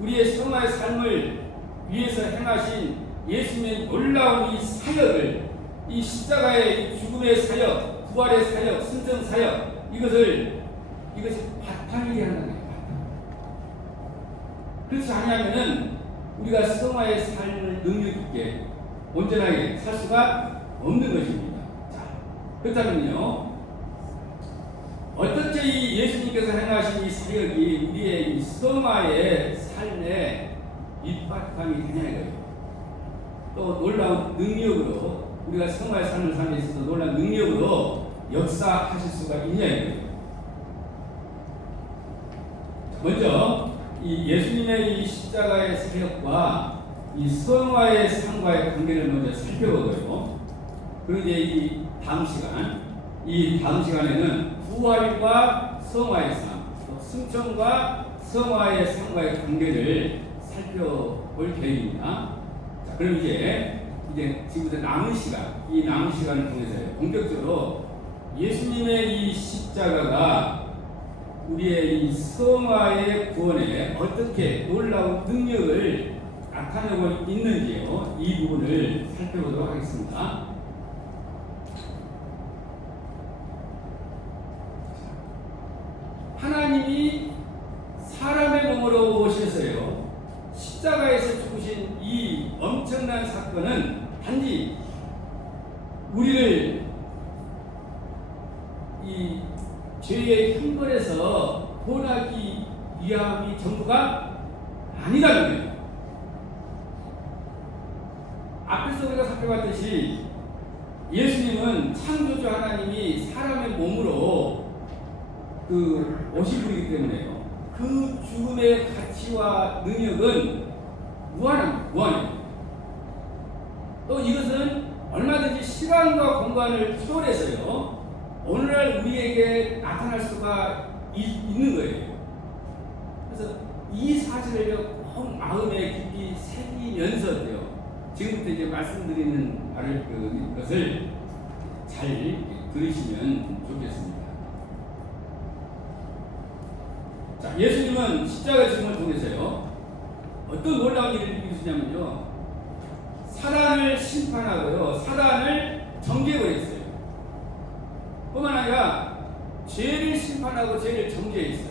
우리의 성화의 삶을 위해서 행하신 예수님의 놀라운 이 사역을, 이 십자가의 죽음의 사역, 부활의 사역, 승천 사역, 이것이 바탕이 되어야 한다는 거예요. 그렇지 않으면은 우리가 성화의 삶을 능력 있게 온전하게 살 수가 없는 것입니다. 자, 그렇다면요. 어떻게 이 예수님께서 행하신 이 사역이 우리의 이 성화의 삶에 밑바탕이 되냐 이거예요. 또 놀라운 능력으로 우리가 성화의 삶을 살에 있어서 놀라운 능력으로 역사하실 수가 있냐 이거예요. 먼저 이 예수님의 이 십자가의 사역과 이 성화의 삶과의 관계를 먼저 살펴보고요. 그리고 이제 이 다음 시간에는 부활과 성화의 삶, 또 승천과 성화의 삶과의 관계를 살펴볼 계획입니다. 자, 그럼 이제 이제 지금부터 남은 시간, 이 남은 시간을 통해서요, 본격적으로 예수님의 이 십자가가 우리의 이 성화의 구원에 어떻게 놀라운 능력을 나타내고 있는지요, 이 부분을 살펴보도록 하겠습니다. 하나님이 사람의 몸으로 오셔서요, 십자가에서 죽으신 이 엄청난 사건은 단지 우리를 이 죄의 형벌에서 구원하기 위함이 전부가 아니라는 거예요. 앞에서 우리가 살펴봤듯이 예수님은 창조주 하나님이 사람의 몸으로 오신 분이기 때문에요, 그 죽음의 가치와 능력은 무한해요. 또 이것은 얼마든지 시간과 공간을 초월해서요, 오늘날 우리에게 나타날 수가 있는 거예요. 그래서 이 사실을 꼭 마음에 깊이 새기면서요, 지금부터 이제 말씀드리는 것을 잘 들으시면 좋겠습니다. 자, 예수님은 십자가 죽음을 통해서요, 어떤 놀라운 일을 이루시냐면요, 사단을 심판하고요, 사단을 정죄해버렸어요. 뿐만 아니라 죄를 심판하고 죄를 정죄했어요.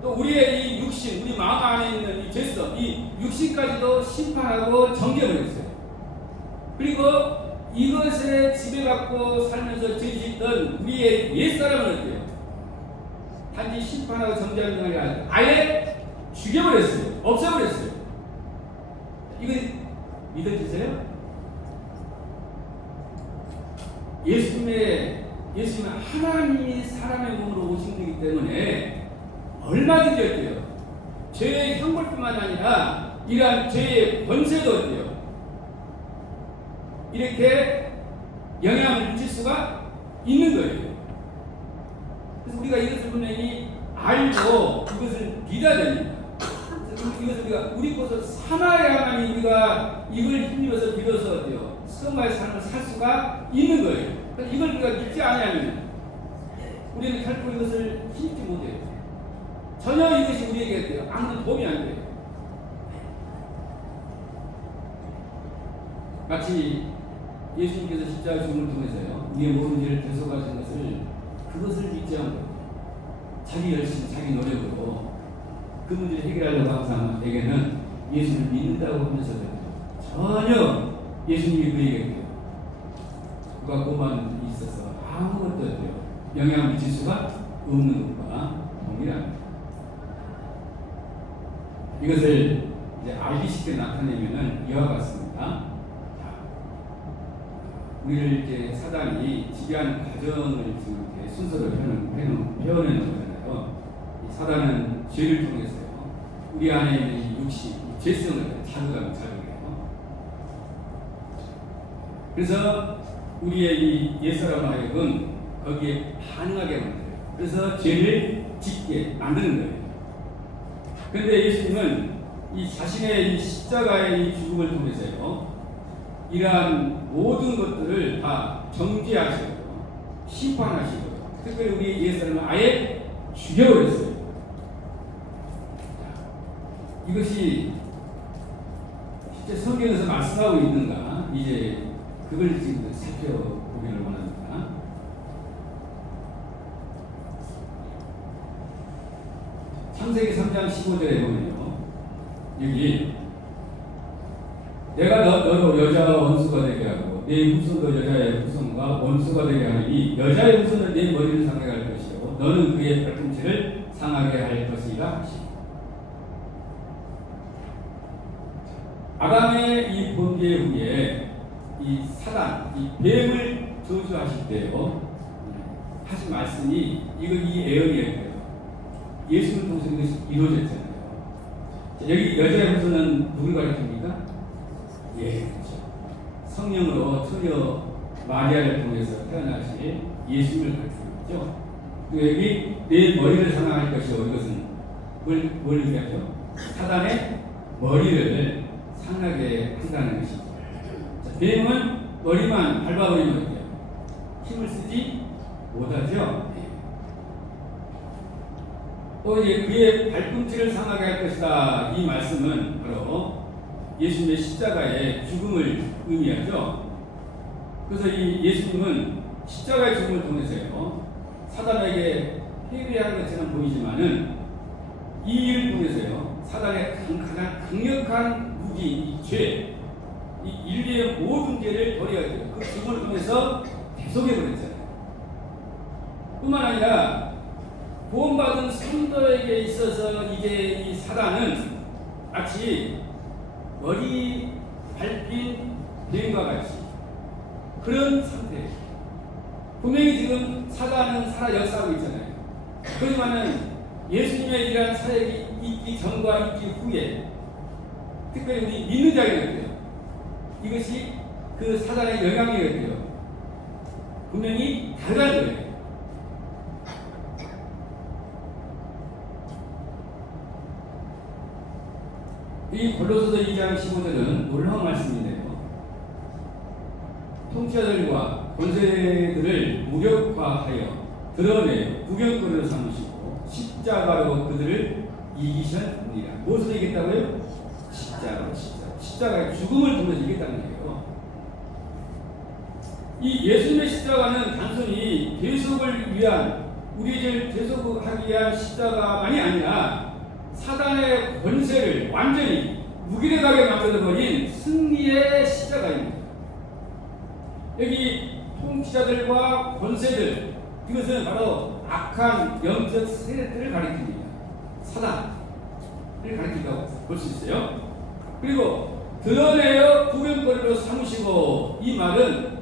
또 우리의 이 육신, 우리 마음 안에 있는 이 죄성, 이 육신까지도 심판하고 정죄해버렸어요. 그리고 이것에 지배받고 살면서 죄짓던 우리의 옛사람은 어때요? 단지 심판하고 정죄하는 것이 아니라 아예 죽여버렸어요. 없애버렸어요. 이거 믿어지세요? 예수님은 하나님이 사람의 몸으로 오신 거기 때문에 얼마든지 어때요? 죄의 형벌뿐만 아니라 이러한 죄의 권세도 어때요? 이렇게 영향을 미칠 수가 있는 거예요. 그래서 우리가 이것을 분명히 알고 이것을 믿어야 됩니다. 이것을 우리 것을 살아야만 우리가 이걸 힘입어서 빌어서 어때요? 성화의 삶을 살 수가 있는 거예요. 그래서 이걸 우리가 믿지 않으면 우리는 결코 이것을 힘입지 못해요. 전혀 이것이 우리에게 어때요? 아무런 도움이 안 돼요. 마치 예수님께서 십자가 죽음을 통해서요, 우리의 모든 죄를 대속하신 그것을 믿지 않고 자기 열심, 자기 노력으로 그 문제를 해결하려고 하는 사람에게는 예수를 믿는다고 하면서도 전혀 예수님이 그에게 그가 고만 있어서 아무것도 영향을 미칠 수가 없는 것과 동일합니다. 이것을 이제 알기 쉽게 나타내면은 이와 같습니다. 우리를 이제 사단이 지배하는 과정을 지금 이렇게 순서로 표현해 놓은 거잖아요. 이 사단은 죄를 통해서요, 우리 안에 있는 이 육신, 이 죄성을 자극해요. 그래서 우리의 이 옛사람 하여금 거기에 반응하게 만들어요. 그래서 죄를 짓게 만드는 거예요. 그런데 예수님은 이 자신의 이 십자가의 이 죽음을 통해서요, 이러한 모든 것들을 다 정죄하시고 심판하시고, 특별히 우리 옛사람을 아예 죽여버렸어요. 이것이 실제 성경에서 말씀하고 있는가, 이제 그걸 지금 살펴보기를 원합니다. 창세기 3장 15절에 보면요, 여기 내가 너로 여자와 원수가 되게 하고 네 후손도 여자의 후손과 원수가 되게 하니 여자의 후손은 네 머리를 상하게 할 것이요 너는 그의 발꿈치를 상하게 할 것이라 하시니. 아담의 이 범죄 후에 이 사단, 이 뱀을 저주하실 때요, 하신 말씀이 이 예언이에요. 예수를 통해서 이것이 이루어졌잖아요. 여기 여자의 후손은 누굴 가리킵니까? 예, 그렇죠. 성령으로 처녀 마리아를 통해서 태어나신 예수님을 가리키죠. 또 여기 내 머리를 상하할 것이요, 이것은 뭘 의미하죠? 사단의 머리를 상하게 한다는 것이죠. 자, 뱀은 머리만 밟아버리면 돼요. 힘을 쓰지 못하죠. 또 이제 그의 발꿈치를 상하게 할 것이다. 이 말씀은 바로 예수님의 십자가의 죽음을 의미하죠. 그래서 이 예수님은 십자가의 죽음을 통해서요, 사단에게 패배한 것처럼 보이지만은 이 일을 통해서요, 사단의 가장 강력한 무기, 이 죄, 이 인류의 모든 죄를 버려야 돼요. 그 죽음을 통해서 대속해버렸잖아요. 뿐만 아니라 구원받은 성도에게 있어서 이제 이 사단은 마치 머리 밟힌 뱀과 같이 그런 상태예요. 분명히 지금 사단은 살아 역사하고 있잖아요. 그렇지만은 예수님의 이러한 사역이 있기 전과 있기 후에, 특별히 우리 믿는 자에게 돼요. 이것이 그 사단의 영향력이 돼요. 분명히 다르다는 거예요. 이 골로새서 2장 15절은 놀라운 말씀인데요. 통치자들과 권세들을 무력화하여 드러내 구경거리로 삼으시고 십자가로 그들을 이기셨느니라. 무엇으로 이겼다고요? 십자가로. 십자가의 죽음을 통해서 이겼다는 거예요. 이 예수님의 십자가는 단순히 대속을 위한, 우리 죄를 대속하기 위한 십자가만이 아니라 사단의 권세를 완전히 무기력하게 만들어버린 승리의 십자가입니다. 여기 통치자들과 권세들, 이것은 바로 악한 영적 세력들을 가리킵니다. 사단을 가리킨다고 볼 수 있어요. 그리고 드러내어 구경거리로 삼으시고, 이 말은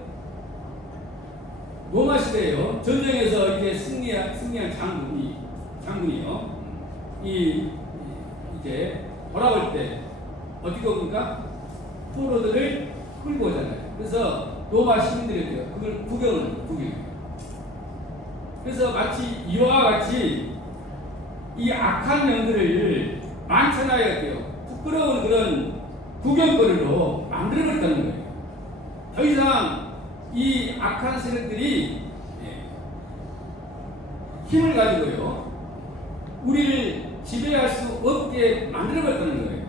로마 시대에요, 전쟁에서 이제 승리한 장군이요, 이제 돌아올 때 어떻게 옵니까? 포로들을 끌고 오잖아요. 그래서 로마 시민들이 그걸 구경해요. 그래서 마치 이와 같이 이 악한 영들을 만천하여 부끄러운 그런 구경거리로 만들어버렸다는 거예요. 더 이상 이 악한 세력들이 힘을 가지고요, 우리를 지배할 수 없게 만들어버렸다는 거예요.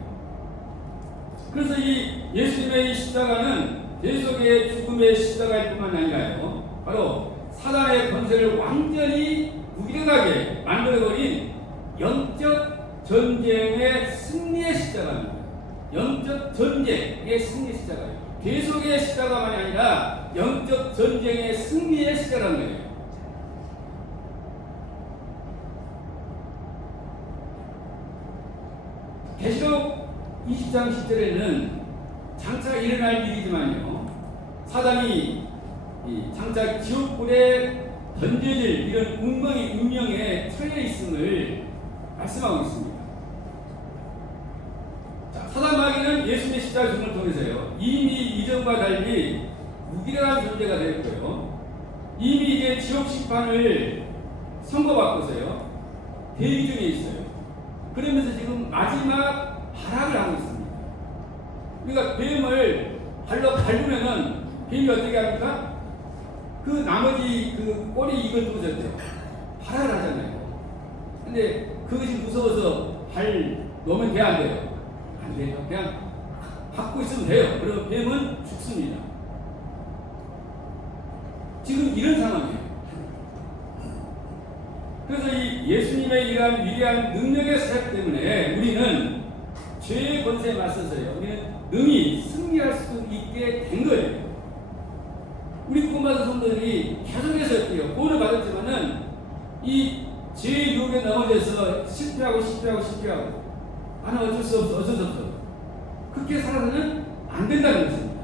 그래서 이 예수님의 십자가는 대속의 죽음의 십자가일 뿐만 아니라요, 바로 사단의 권세를 완전히 무기력하게 만들어버린 영적 전쟁의 승리의 십자가입니다. 영적 전쟁의 승리의 십자가예요. 대속의 십자가만이 아니라 영적 전쟁의 승리의 십자가라는 거예요. 계시록 20장 10절에는 장차 일어날 일이지만요, 사단이 장차 지옥불에 던져질 이런 운명에 처해 있음을 말씀하고 있습니다. 자, 사단 마귀는 예수님의 십자가 죽음을 통해서요, 이미 이전과 달리 무기력한 존재가 되었고요, 이미 이제 지옥 심판을 선고받고서요, 대기 중에 있어요. 그러면서 지금 마지막 발악을 하고 있습니다. 그러니까 뱀을 발로 밟으면은 뱀이 어떻게 합니까? 그 나머지 그 꼬리 이걸 부서져요. 발악을 하잖아요. 근데 그것이 무서워서 발 놓으면 돼, 안 돼요? 안 돼요. 그냥 받고 있으면 돼요. 그럼 뱀은 죽습니다. 지금 이런 상황이에요. 그래서 이 예수님의 이러한 위대한 능력의 사역 때문에 우리는 죄의 권세에 맞서서요, 우리는 능히 승리할 수 있게 된 거예요. 우리 구원받은 성도들이 계속해서 구원을 받았지만은 이 죄의 유혹에 넘어져서 실패하고 나는 어쩔 수 없어. 그렇게 살아서는 안 된다는 것입니다.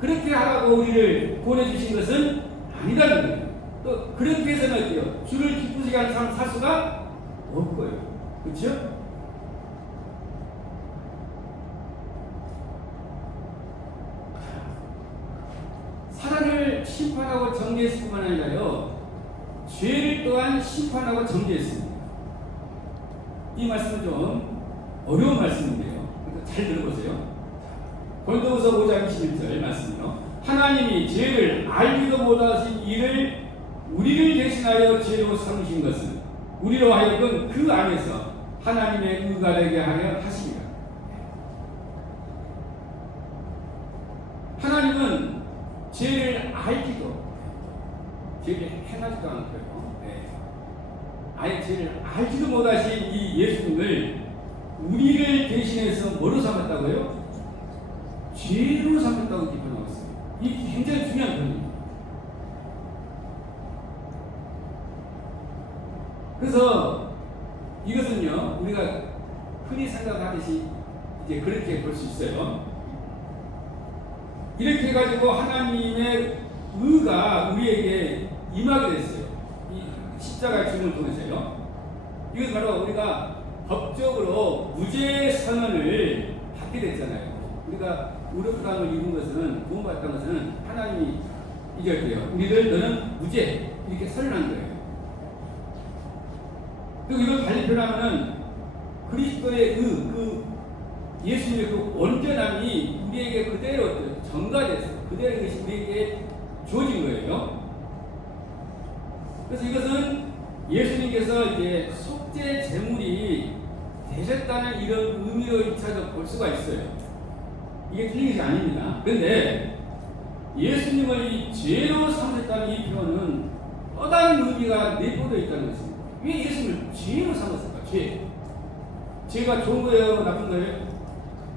그렇게 하라고 우리를 구원해 주신 것은 아니다는 거예요. 또 그렇게 해서는 어때요? 주를 기쁘시게 하는 삶을 살 수가 없고요. 그렇죠? 사단을 심판하고 정죄했을 뿐만 아니라요, 죄를 또한 심판하고 정죄했습니다. 이 말씀은 좀 어려운 말씀인데요. 잘 들어보세요. 고린도후서 5장 21절 말씀이요. 하나님이 죄를 알지도 못하신 이를 우리를 대신하여 죄로 삼으신 것은 우리로 하여금 그 안에서 하나님의 의가 되게 하려 하십니다. 하나님은 죄를 알지도 죄를 행하지도 않고요. 아예 죄를 알지도 못하신 이 예수님을 우리를 대신해서 뭐로 삼았다고요? 죄로 삼았다고 기표하고 있어요. 이 굉장히 중요한 표현입니다. 그래서 이것은요, 우리가 흔히 생각하듯이 이제 그렇게 볼 수 있어요. 이렇게 해가지고 하나님의 의가 우리에게 임하게 됐어요. 이 십자가의 죽음을 통해서요. 이것은 바로 우리가 법적으로 무죄 선언을 받게 됐잖아요. 우리가 의롭다함을 입은 것은, 구원받았다는 것은 하나님이 이겼대요. 우리들 너는 무죄 이렇게 선언한 거예요. 그리고 이걸 달리 표현하면은 그리스도의 그 예수님의 그 온전함이 우리에게 그대로 전가됐어요. 그대로 이것이 우리에게 주어진 거예요. 그래서 이것은 예수님께서 이제 속죄 제물이 되셨다는 이런 의미로 1차적으로 볼 수가 있어요. 이게 틀린 것이 아닙니다. 그런데 예수님을 이 죄로 삼으셨다는 이 표현은 또 다른 의미가 내포되어 있다는 것입니다. 왜 예수님을 죄로 삼았을까? 죄가 좋은 거예요? 나쁜 거예요?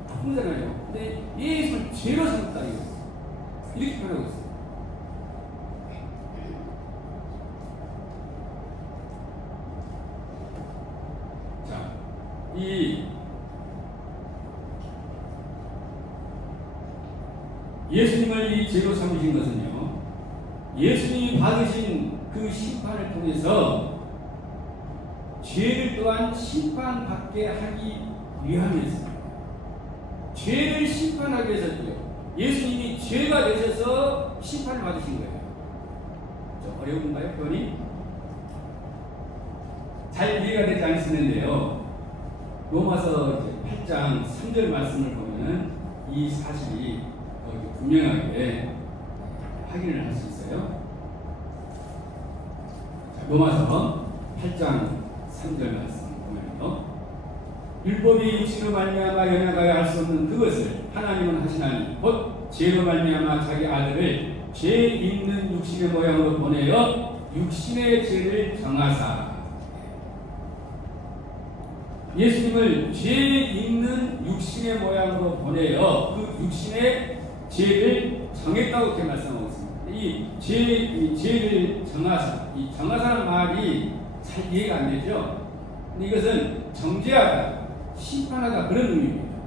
나쁜 거잖아요. 근데 예수님을 죄로 삼았다 이거. 이렇게 표현하고 있어요. 자, 이 예수님을 이 죄로 삼으신 것은요, 예수님이 받으신 그 심판을 통해서 죄를 또한 심판받게 하기 위함이었습니다. 죄를 심판하기 위해서요. 예수님이 죄가 되셔서 심판을 받으신 거예요. 좀 어려운가요, 표현이? 잘 이해가 되지 않으시는데요. 로마서 8장 3절 말씀을 보면 이 사실이 분명하게 확인을 할 수 있어요. 자, 로마서 8장 3절 말씀 보면요. 율법이 육신으로 말미암아 연약하여 할 수 없는 그것을 하나님은 하시나니 곧 죄로 말미암아 자기 아들을 죄 있는 육신의 모양으로 보내어 육신의 죄를 정하사. 예수님을 죄 있는 육신의 모양으로 보내어 그 육신의 죄를 정했다고 이렇게 말씀하고 있습니다. 이 죄를 정하사, 이 정하사는 말이 잘 이해가 안 되죠? 근데 이것은 정죄하다, 심판하다 그런 의미입니다.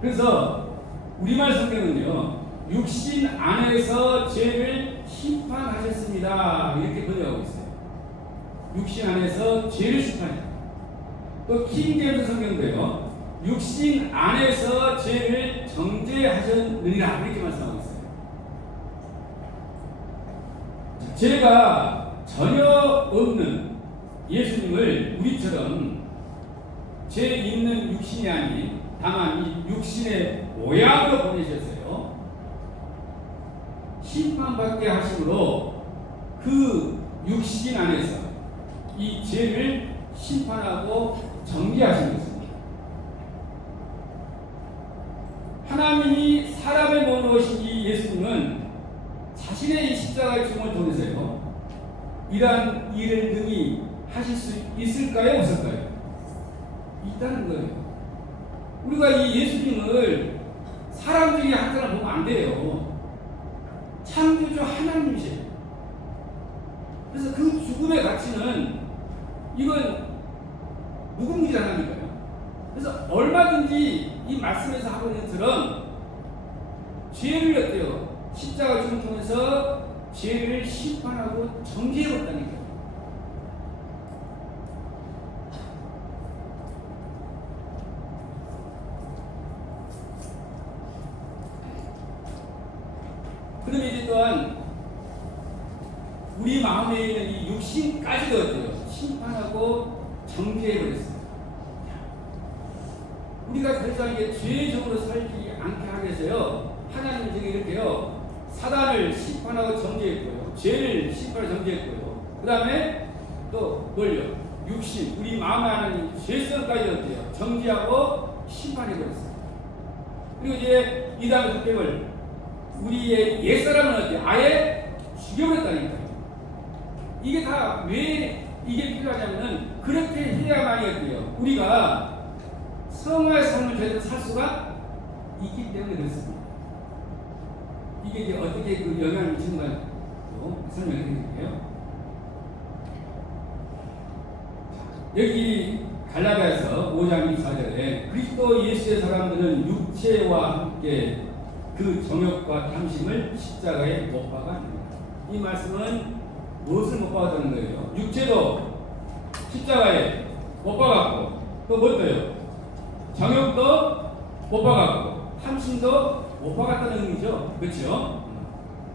그래서 우리말 성경은요, 육신 안에서 죄를 심판하셨습니다 이렇게 번역하고 있어요. 육신 안에서 죄를 심판했다. 또 킹제임스 성경도요, 육신 안에서 죄를 정죄하셨느니라 이렇게 말씀하고 있어요. 죄가 전혀 없는 예수님을 우리처럼 죄 있는 육신이 아닌 다만 이 육신의 모양으로 보내셨어요. 심판받게 하심으로 그 육신 안에서 이 죄를 심판하고 정죄하신 것입니다. 하나님이 사람의 몸으로 오신 이 예수님은 자신의 이 십자가의 죽음을 통해서요, 이러한 일을 능히 하실 수 있을까요? 없을까요? 있다는 거예요. 우리가 이 예수님을 사람 중에 한 사람 보면 안 돼요. 창조주 하나님이세요. 그래서 그 죽음의 가치는 이건 무궁무진하다니까요. 그래서 얼마든지 이 말씀에서 하고 있는 것처럼 죄를 어때요? 십자가 죽음을 통해서 죄를 심판하고 정죄해버렸다니까요. 그러면 이제 또한 우리 마음에 있는 이 육신까지도 어때요? 심판하고 정죄해버렸어요. 우리가 더 이상 이게 죄적으로 살지 않게 하기 위해서요. 하나님 중에 이렇게요. 사단을 심판하고 정죄했고요. 죄를 심판하고 정죄했고요. 그 다음에 또 뭘요? 육신, 우리 마음에 하는 죄성까지 어때요? 정죄하고 심판해버렸어요. 그리고 이제 이 다음 흑백을 우리의 옛사람은 어때요? 아예 죽여버렸다니까요. 이게 다 왜 이게 필요하냐면은 그렇게 해야만이 어때요? 우리가 성화의 삶을 제대로 살 수가 있기 때문에 그렇습니다. 이게 이제 어떻게 그 영향을 미치는가 설명해 드릴게요. 여기 갈라디아서 5장 24절에 그리스도 예수의 사람들은 육체와 함께 그 정욕과 탐심을 십자가에 못 박았습니다. 이 말씀은 무엇을 못 박았다는 거예요? 육체도 십자가에 못 박았고 또 뭐예요? 정욕도 못 박았고 탐심도 못 박았다는 의미죠. 그렇죠?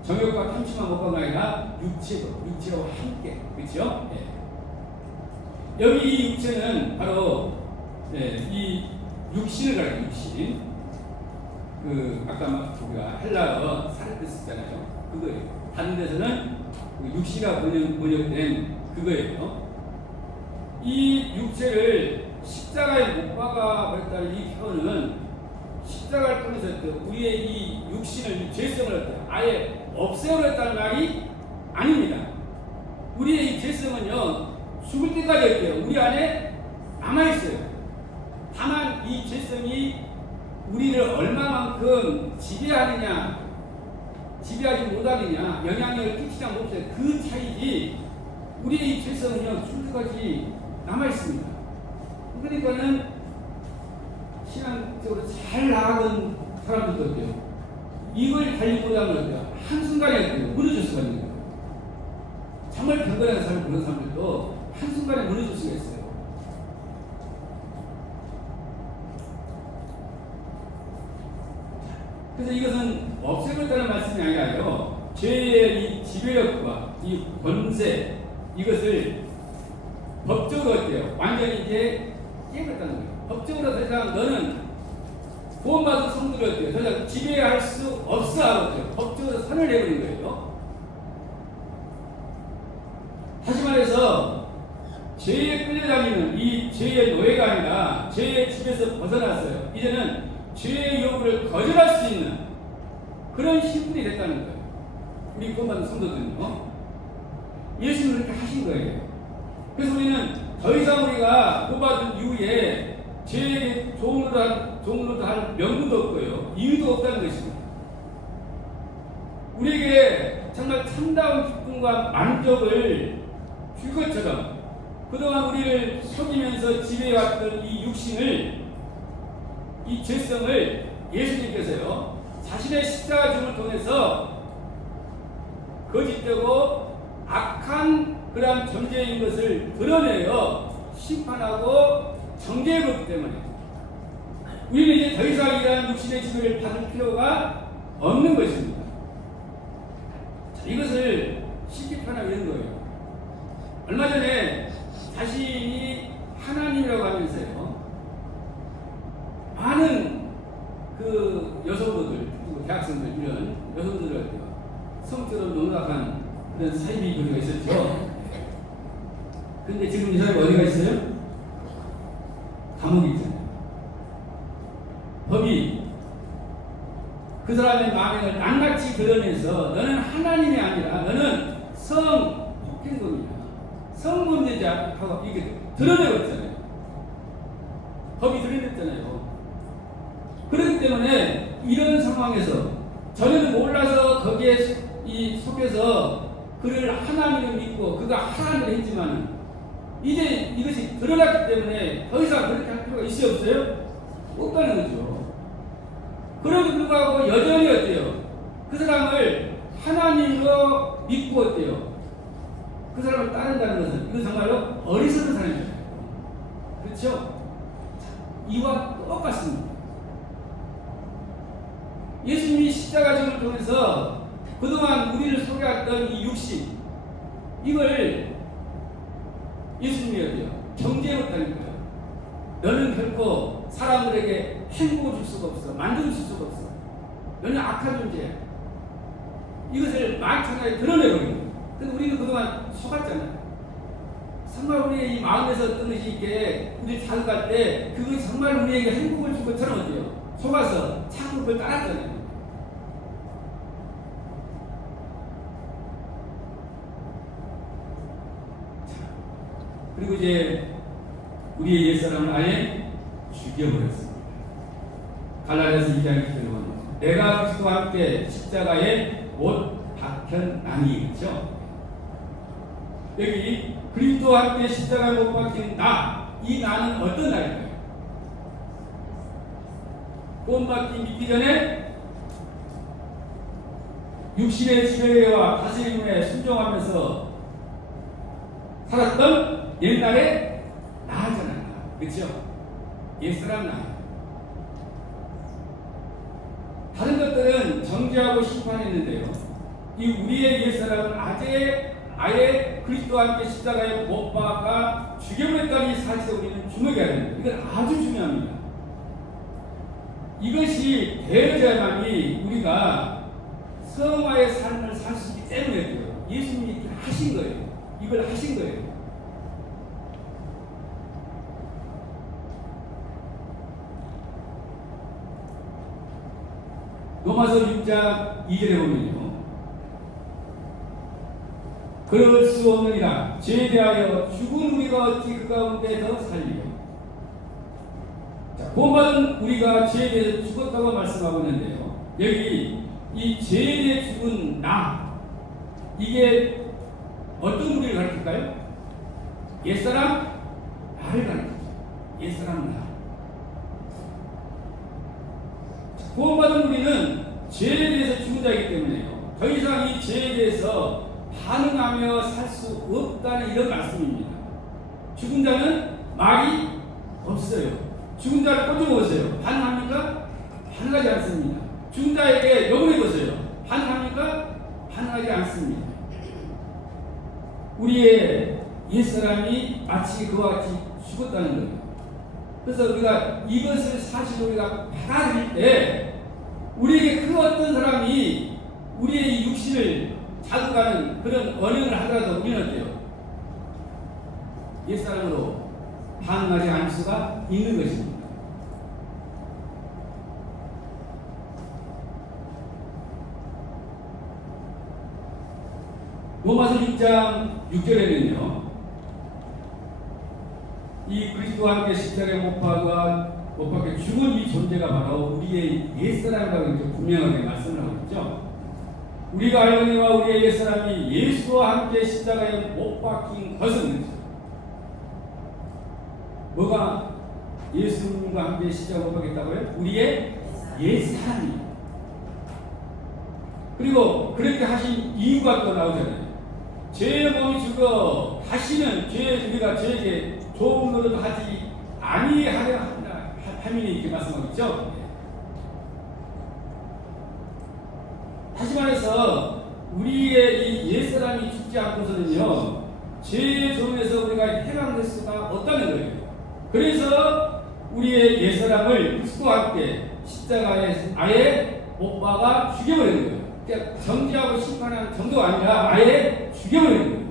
정욕과 탐심만 못 박은 게 아니라 육체와 함께. 그렇죠? 예. 여기 이 육체는 바로 이 육신을 가리켜 육신. 그 아까 우리가 헬라어 사르크스 있잖아요. 그거예요. 다른 데서는 육시가 번역된 그거예요. 이 육체를 십자가에 못 박아 버렸다는 이 표현은 십자가를 통해서 우리의 이 육신을, 이 죄성을 아예 없애버렸다는 말이 아닙니다. 우리의 이 죄성은요, 죽을 때까지 어때요? 우리 안에 남아있어요. 다만 이 죄성이 우리를 얼마만큼 지배하느냐, 지배하지 못하느냐, 영향력을 끼치지 못해요. 그 차이지, 우리의 이 죄성은요, 죽을 때까지 남아있습니다. 그러니까는 신앙적으로 잘 나가던 사람들도 어때요? 이걸 달리고 나면 어때요? 한순간에 어때요? 무너질 수가 있는 거예요. 정말 경건한 사람 그런 사람들도 한순간에 무너질 수가 있어요. 그래서 이것은 없애버렸다는 말씀이 아니라요. 죄의 이 지배력과 이 권세, 이것을 법적으로 어때요? 완전히 이제 깨버렸다는 거예요. 법적으로 더 이상 너는 구원받은 성도를 어때요? 더 이상 지배할 수 없어 하고 법적으로 선을 내버린 거예요. 다시 말해서 죄에 끌려다니는 이 죄의 노예가 아니라 죄의 집에서 벗어났어요. 이제는 죄의 요구를 거절할 수 있는 그런 신분이 됐다는 거예요. 우리 구원받은 성도들은요. 예수님은 그렇게 하신 거예요. 그래서 우리는 더 이상 우리가 구원받은 이후에 죄에게 종로도 할 명분도 없고요. 이유도 없다는 것입니다. 우리에게 정말 참다운 기쁨과 만족을 줄 것처럼 그동안 우리를 속이면서 지배해왔던 이 육신을, 이 죄성을 예수님께서요, 자신의 십자가 죽음을 통해서 거짓되고 악한 그러한 존재인 것을 드러내어 심판하고 정죄해버리기 때문에 우리는 이제 더 이상 이러한 육신의 지배를 받을 필요가 없는 것입니다. 자, 이것을 쉽게 표현하면 이런 거예요. 얼마 전에 자신이 하나님이라고 하면서요, 많은 그 여성들을, 대학생들, 이런 여성들을 성적으로 농락한 그런 사이비 교류가 있었죠. 근데 지금 이 사람이 어디가 있어요? 감옥에 있잖아요. 법이 그 사람의 마음을 낱낱이 드러내서 너는 하나님이 아니라 너는 성폭행범이야, 성범죄자 하고 이렇게 드러내버렸잖아요. 법이 드러냈잖아요. 그렇기 때문에 이런 상황에서 전혀 몰라서 거기에 이 속에서 그를 하나님을 믿고 그가 하나님을 했지만 이제 이것이 드러났기 때문에 더 이상 그렇게 할 필요가 있어요, 없어요? 없다는 거죠. 그럼에도 불구하고 여전히 어때요? 그 사람을 하나님으로 믿고 어때요? 그 사람을 따른다는 것은 이거 정말로 어리석은 사람이에요. 그렇죠? 이와 똑같습니다. 예수님이 십자가를 통해서 그동안 우리를 속여왔던 이 육신, 이걸 예수님이 어때요? 정죄해버렸다니까요. 너는 결코 사람들에게 행복을 줄 수가 없어. 만족을 줄 수가 없어. 너는 악한 존재야. 이것을 만천하에 드러내버리는 거예요. 근데 우리는 그동안 속았잖아요. 정말 우리의 이 마음에서 어떤 것이 있게 우리 자극할 때 그것이 정말 우리에게 행복을 줄 것처럼 어때요? 속아서 자꾸 그걸 따랐잖아요. 그리고 이제 우리의 옛사람을 아예 죽여버렸습니다. 갈라디아서 2장 1절은 내가 그리스도와 함께 십자가에 못 박혔나니, 그렇죠? 여기 그리스도와 함께 십자가에 못 박힌 나, 이 나는 어떤 나일까요? 구원받기 믿기 전에 육신의 지배와 다스림에 순종하면서 살았던 옛날에 나잖아요. 그렇죠? 옛사람 나. 다른 것들은 정죄하고 심판했는데요. 이 우리의 옛사람은 아예 그리스도와 함께 십자가에 못 박아 죽여버렸다는 이 사실을 우리는 주목해야 됩니다. 이건 아주 중요합니다. 이것이 되어야만이 우리가 성화의 삶을 살 수 있기 때문에 예수님이 이렇게 하신 거예요. 이걸 하신 거예요. 로마서 6장 2절에 보면요. 그럴 수 없느니라. 죄에 대하여 죽은 우리가 어찌 그 가운데 더 살리요. 자, 구원받은 우리가 죄에 대해서 죽었다고 말씀하고 있는데요. 여기 이 죄에 대해 죽은 나, 이게 어떤 우리를 가르칠까요? 옛사람 나를 가르치죠. 옛사람 나. 구원받은 우리는 죄에 대해서 죽은 자이기 때문에요. 더 이상 이 죄에 대해서 반응하며 살 수 없다는 이런 말씀입니다. 죽은 자는 말이 없어요. 죽은 자를 꼬집어보세요. 반응합니까? 반응하지 않습니다. 죽은 자에게 욕을 해보세요. 반응합니까? 반응하지 않습니다. 우리의 옛사람이 마치 그와 같이 죽었다는 거예요. 그래서 우리가 이것을 사실 우리가 받아들일 때 우리에게 그 어떤 사람이 우리의 육신을 자극하는 그런 언행을 하더라도 우리는 어때요? 옛사람으로 반응하지 않을 수가 있는 것입니다. 로마서 6장 6절에는요. 이 그리스도와 함께 십자가에 못 박혀 죽은 이 존재가 바로 우리의 옛사람이라고 이렇게 분명하게 말씀을 하고 있죠. 우리가 알거니와 우리의 옛사람이 예수와 함께 십자가에 못 박힌 것은 뭐가 예수님과 함께 십자가에 못 박혔다고요? 우리의 옛사람이에요. 그리고 그렇게 하신 이유가 또 나오잖아요. 죄의 몸이 죽어 다시는 우리가 죄에게 좋은 노릇도 하지 아니하려 함이니 이렇게 말씀하고 있죠. 다시 말해서 우리의 이 옛사람이 죽지 않고서는요 죄의 종에서 우리가 해방될 수가 없다는 거예요. 그래서 우리의 옛사람을 그리스도와 함께 십자가에 아예 못 박아 죽여버리는 거예요. 그러니까 정죄하고 심판하는 정도가 아니라 아예 죽여버리는 거예요.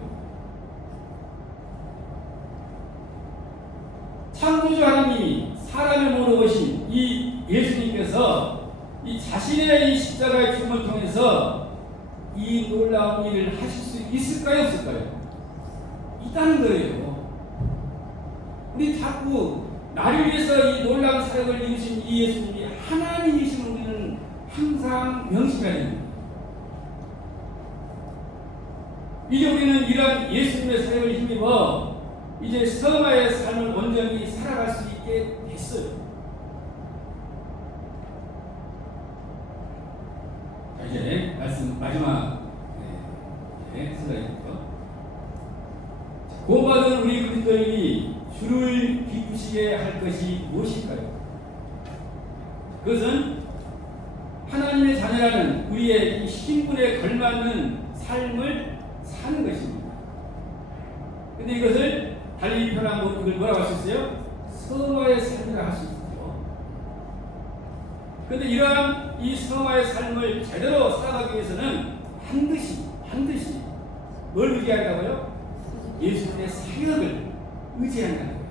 창조주 하나님이 사람의 몸으로 오신 이 예수님께서 이 자신의 이 십자가의 죽음을 통해서 이 놀라운 일을 하실 수 있을까요? 없을까요? 있다는 거예요. 우리 자꾸 나를 위해서 이 놀라운 사역을 이루신 이 예수님이 하나님이신 우리는 항상 명심해야 됩니다. 이제 우리는 이러한 예수님의 사역을 힘입어 이제 성화의 삶을 온전히 살아갈 수 있게 됐어요. 자, 이제 말씀 마지막 슬라이드죠. 구원받은 우리 그리스도인이 주를 기쁘시게 할 것이 무엇일까요? 그것은 하나님의 자녀라는 우리의 이 신분에 걸맞는 삶을 사는 것입니다. 근데 이것을 달리 표현한 이걸 뭐라고 할 수 있어요? 성화의 삶이라 할 수 있죠. 그런데 이러한 이 성화의 삶을 제대로 살아가기 위해서는 반드시 뭘 의지한다고요? 예수님의 사역을 의지한다는 거예요.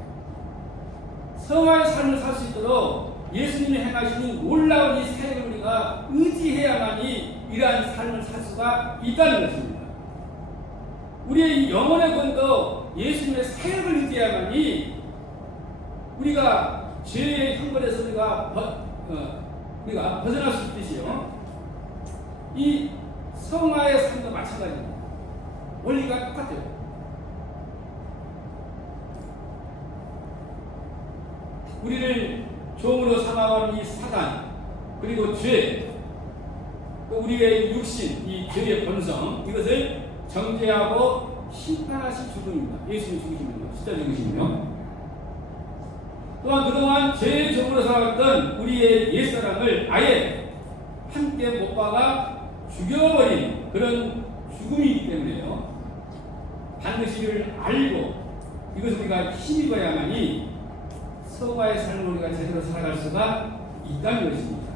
성화의 삶을 살 수 있도록 예수님이 행하시는 놀라운 이 사역을 우리가 의지해야만이 이러한 삶을 살 수가 있다는 것입니다. 우리의 이 영혼의 건도 예수님의 사역을 의지해야만이 우리가 죄의 형벌에서 우리가 벗어날 수 있듯이요. 이 성화의 삶도 마찬가지입니다. 원리가 똑같아요. 우리를 종으로 삼아온 이 사단, 그리고 죄, 또 우리의 육신, 이 죄의 본성, 이것을 정죄하고 심판하신 죽음입니다. 예수님이 죽으시면요. 진짜 죽으시면요. 또한 그동안 죄의 종으로 살았던 우리의 옛사람을 아예 함께 못 박아 죽여버린 그런 죽음이기 때문에요. 반드시 이를 알고 이것을 우리가 힘입어야만이 성화의 삶을 우리가 제대로 살아갈 수가 있다는 것입니다.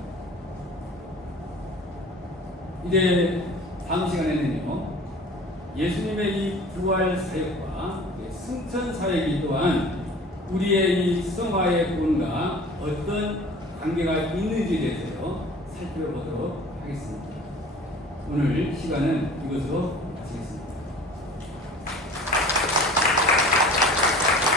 이제 다음 시간에는요, 예수님의 이 부활 사역과 승천 사역이 또한 우리의 이 성화의 구원과 어떤 관계가 있는지에 대해서 살펴보도록 하겠습니다. 오늘 시간은 이것으로 마치겠습니다.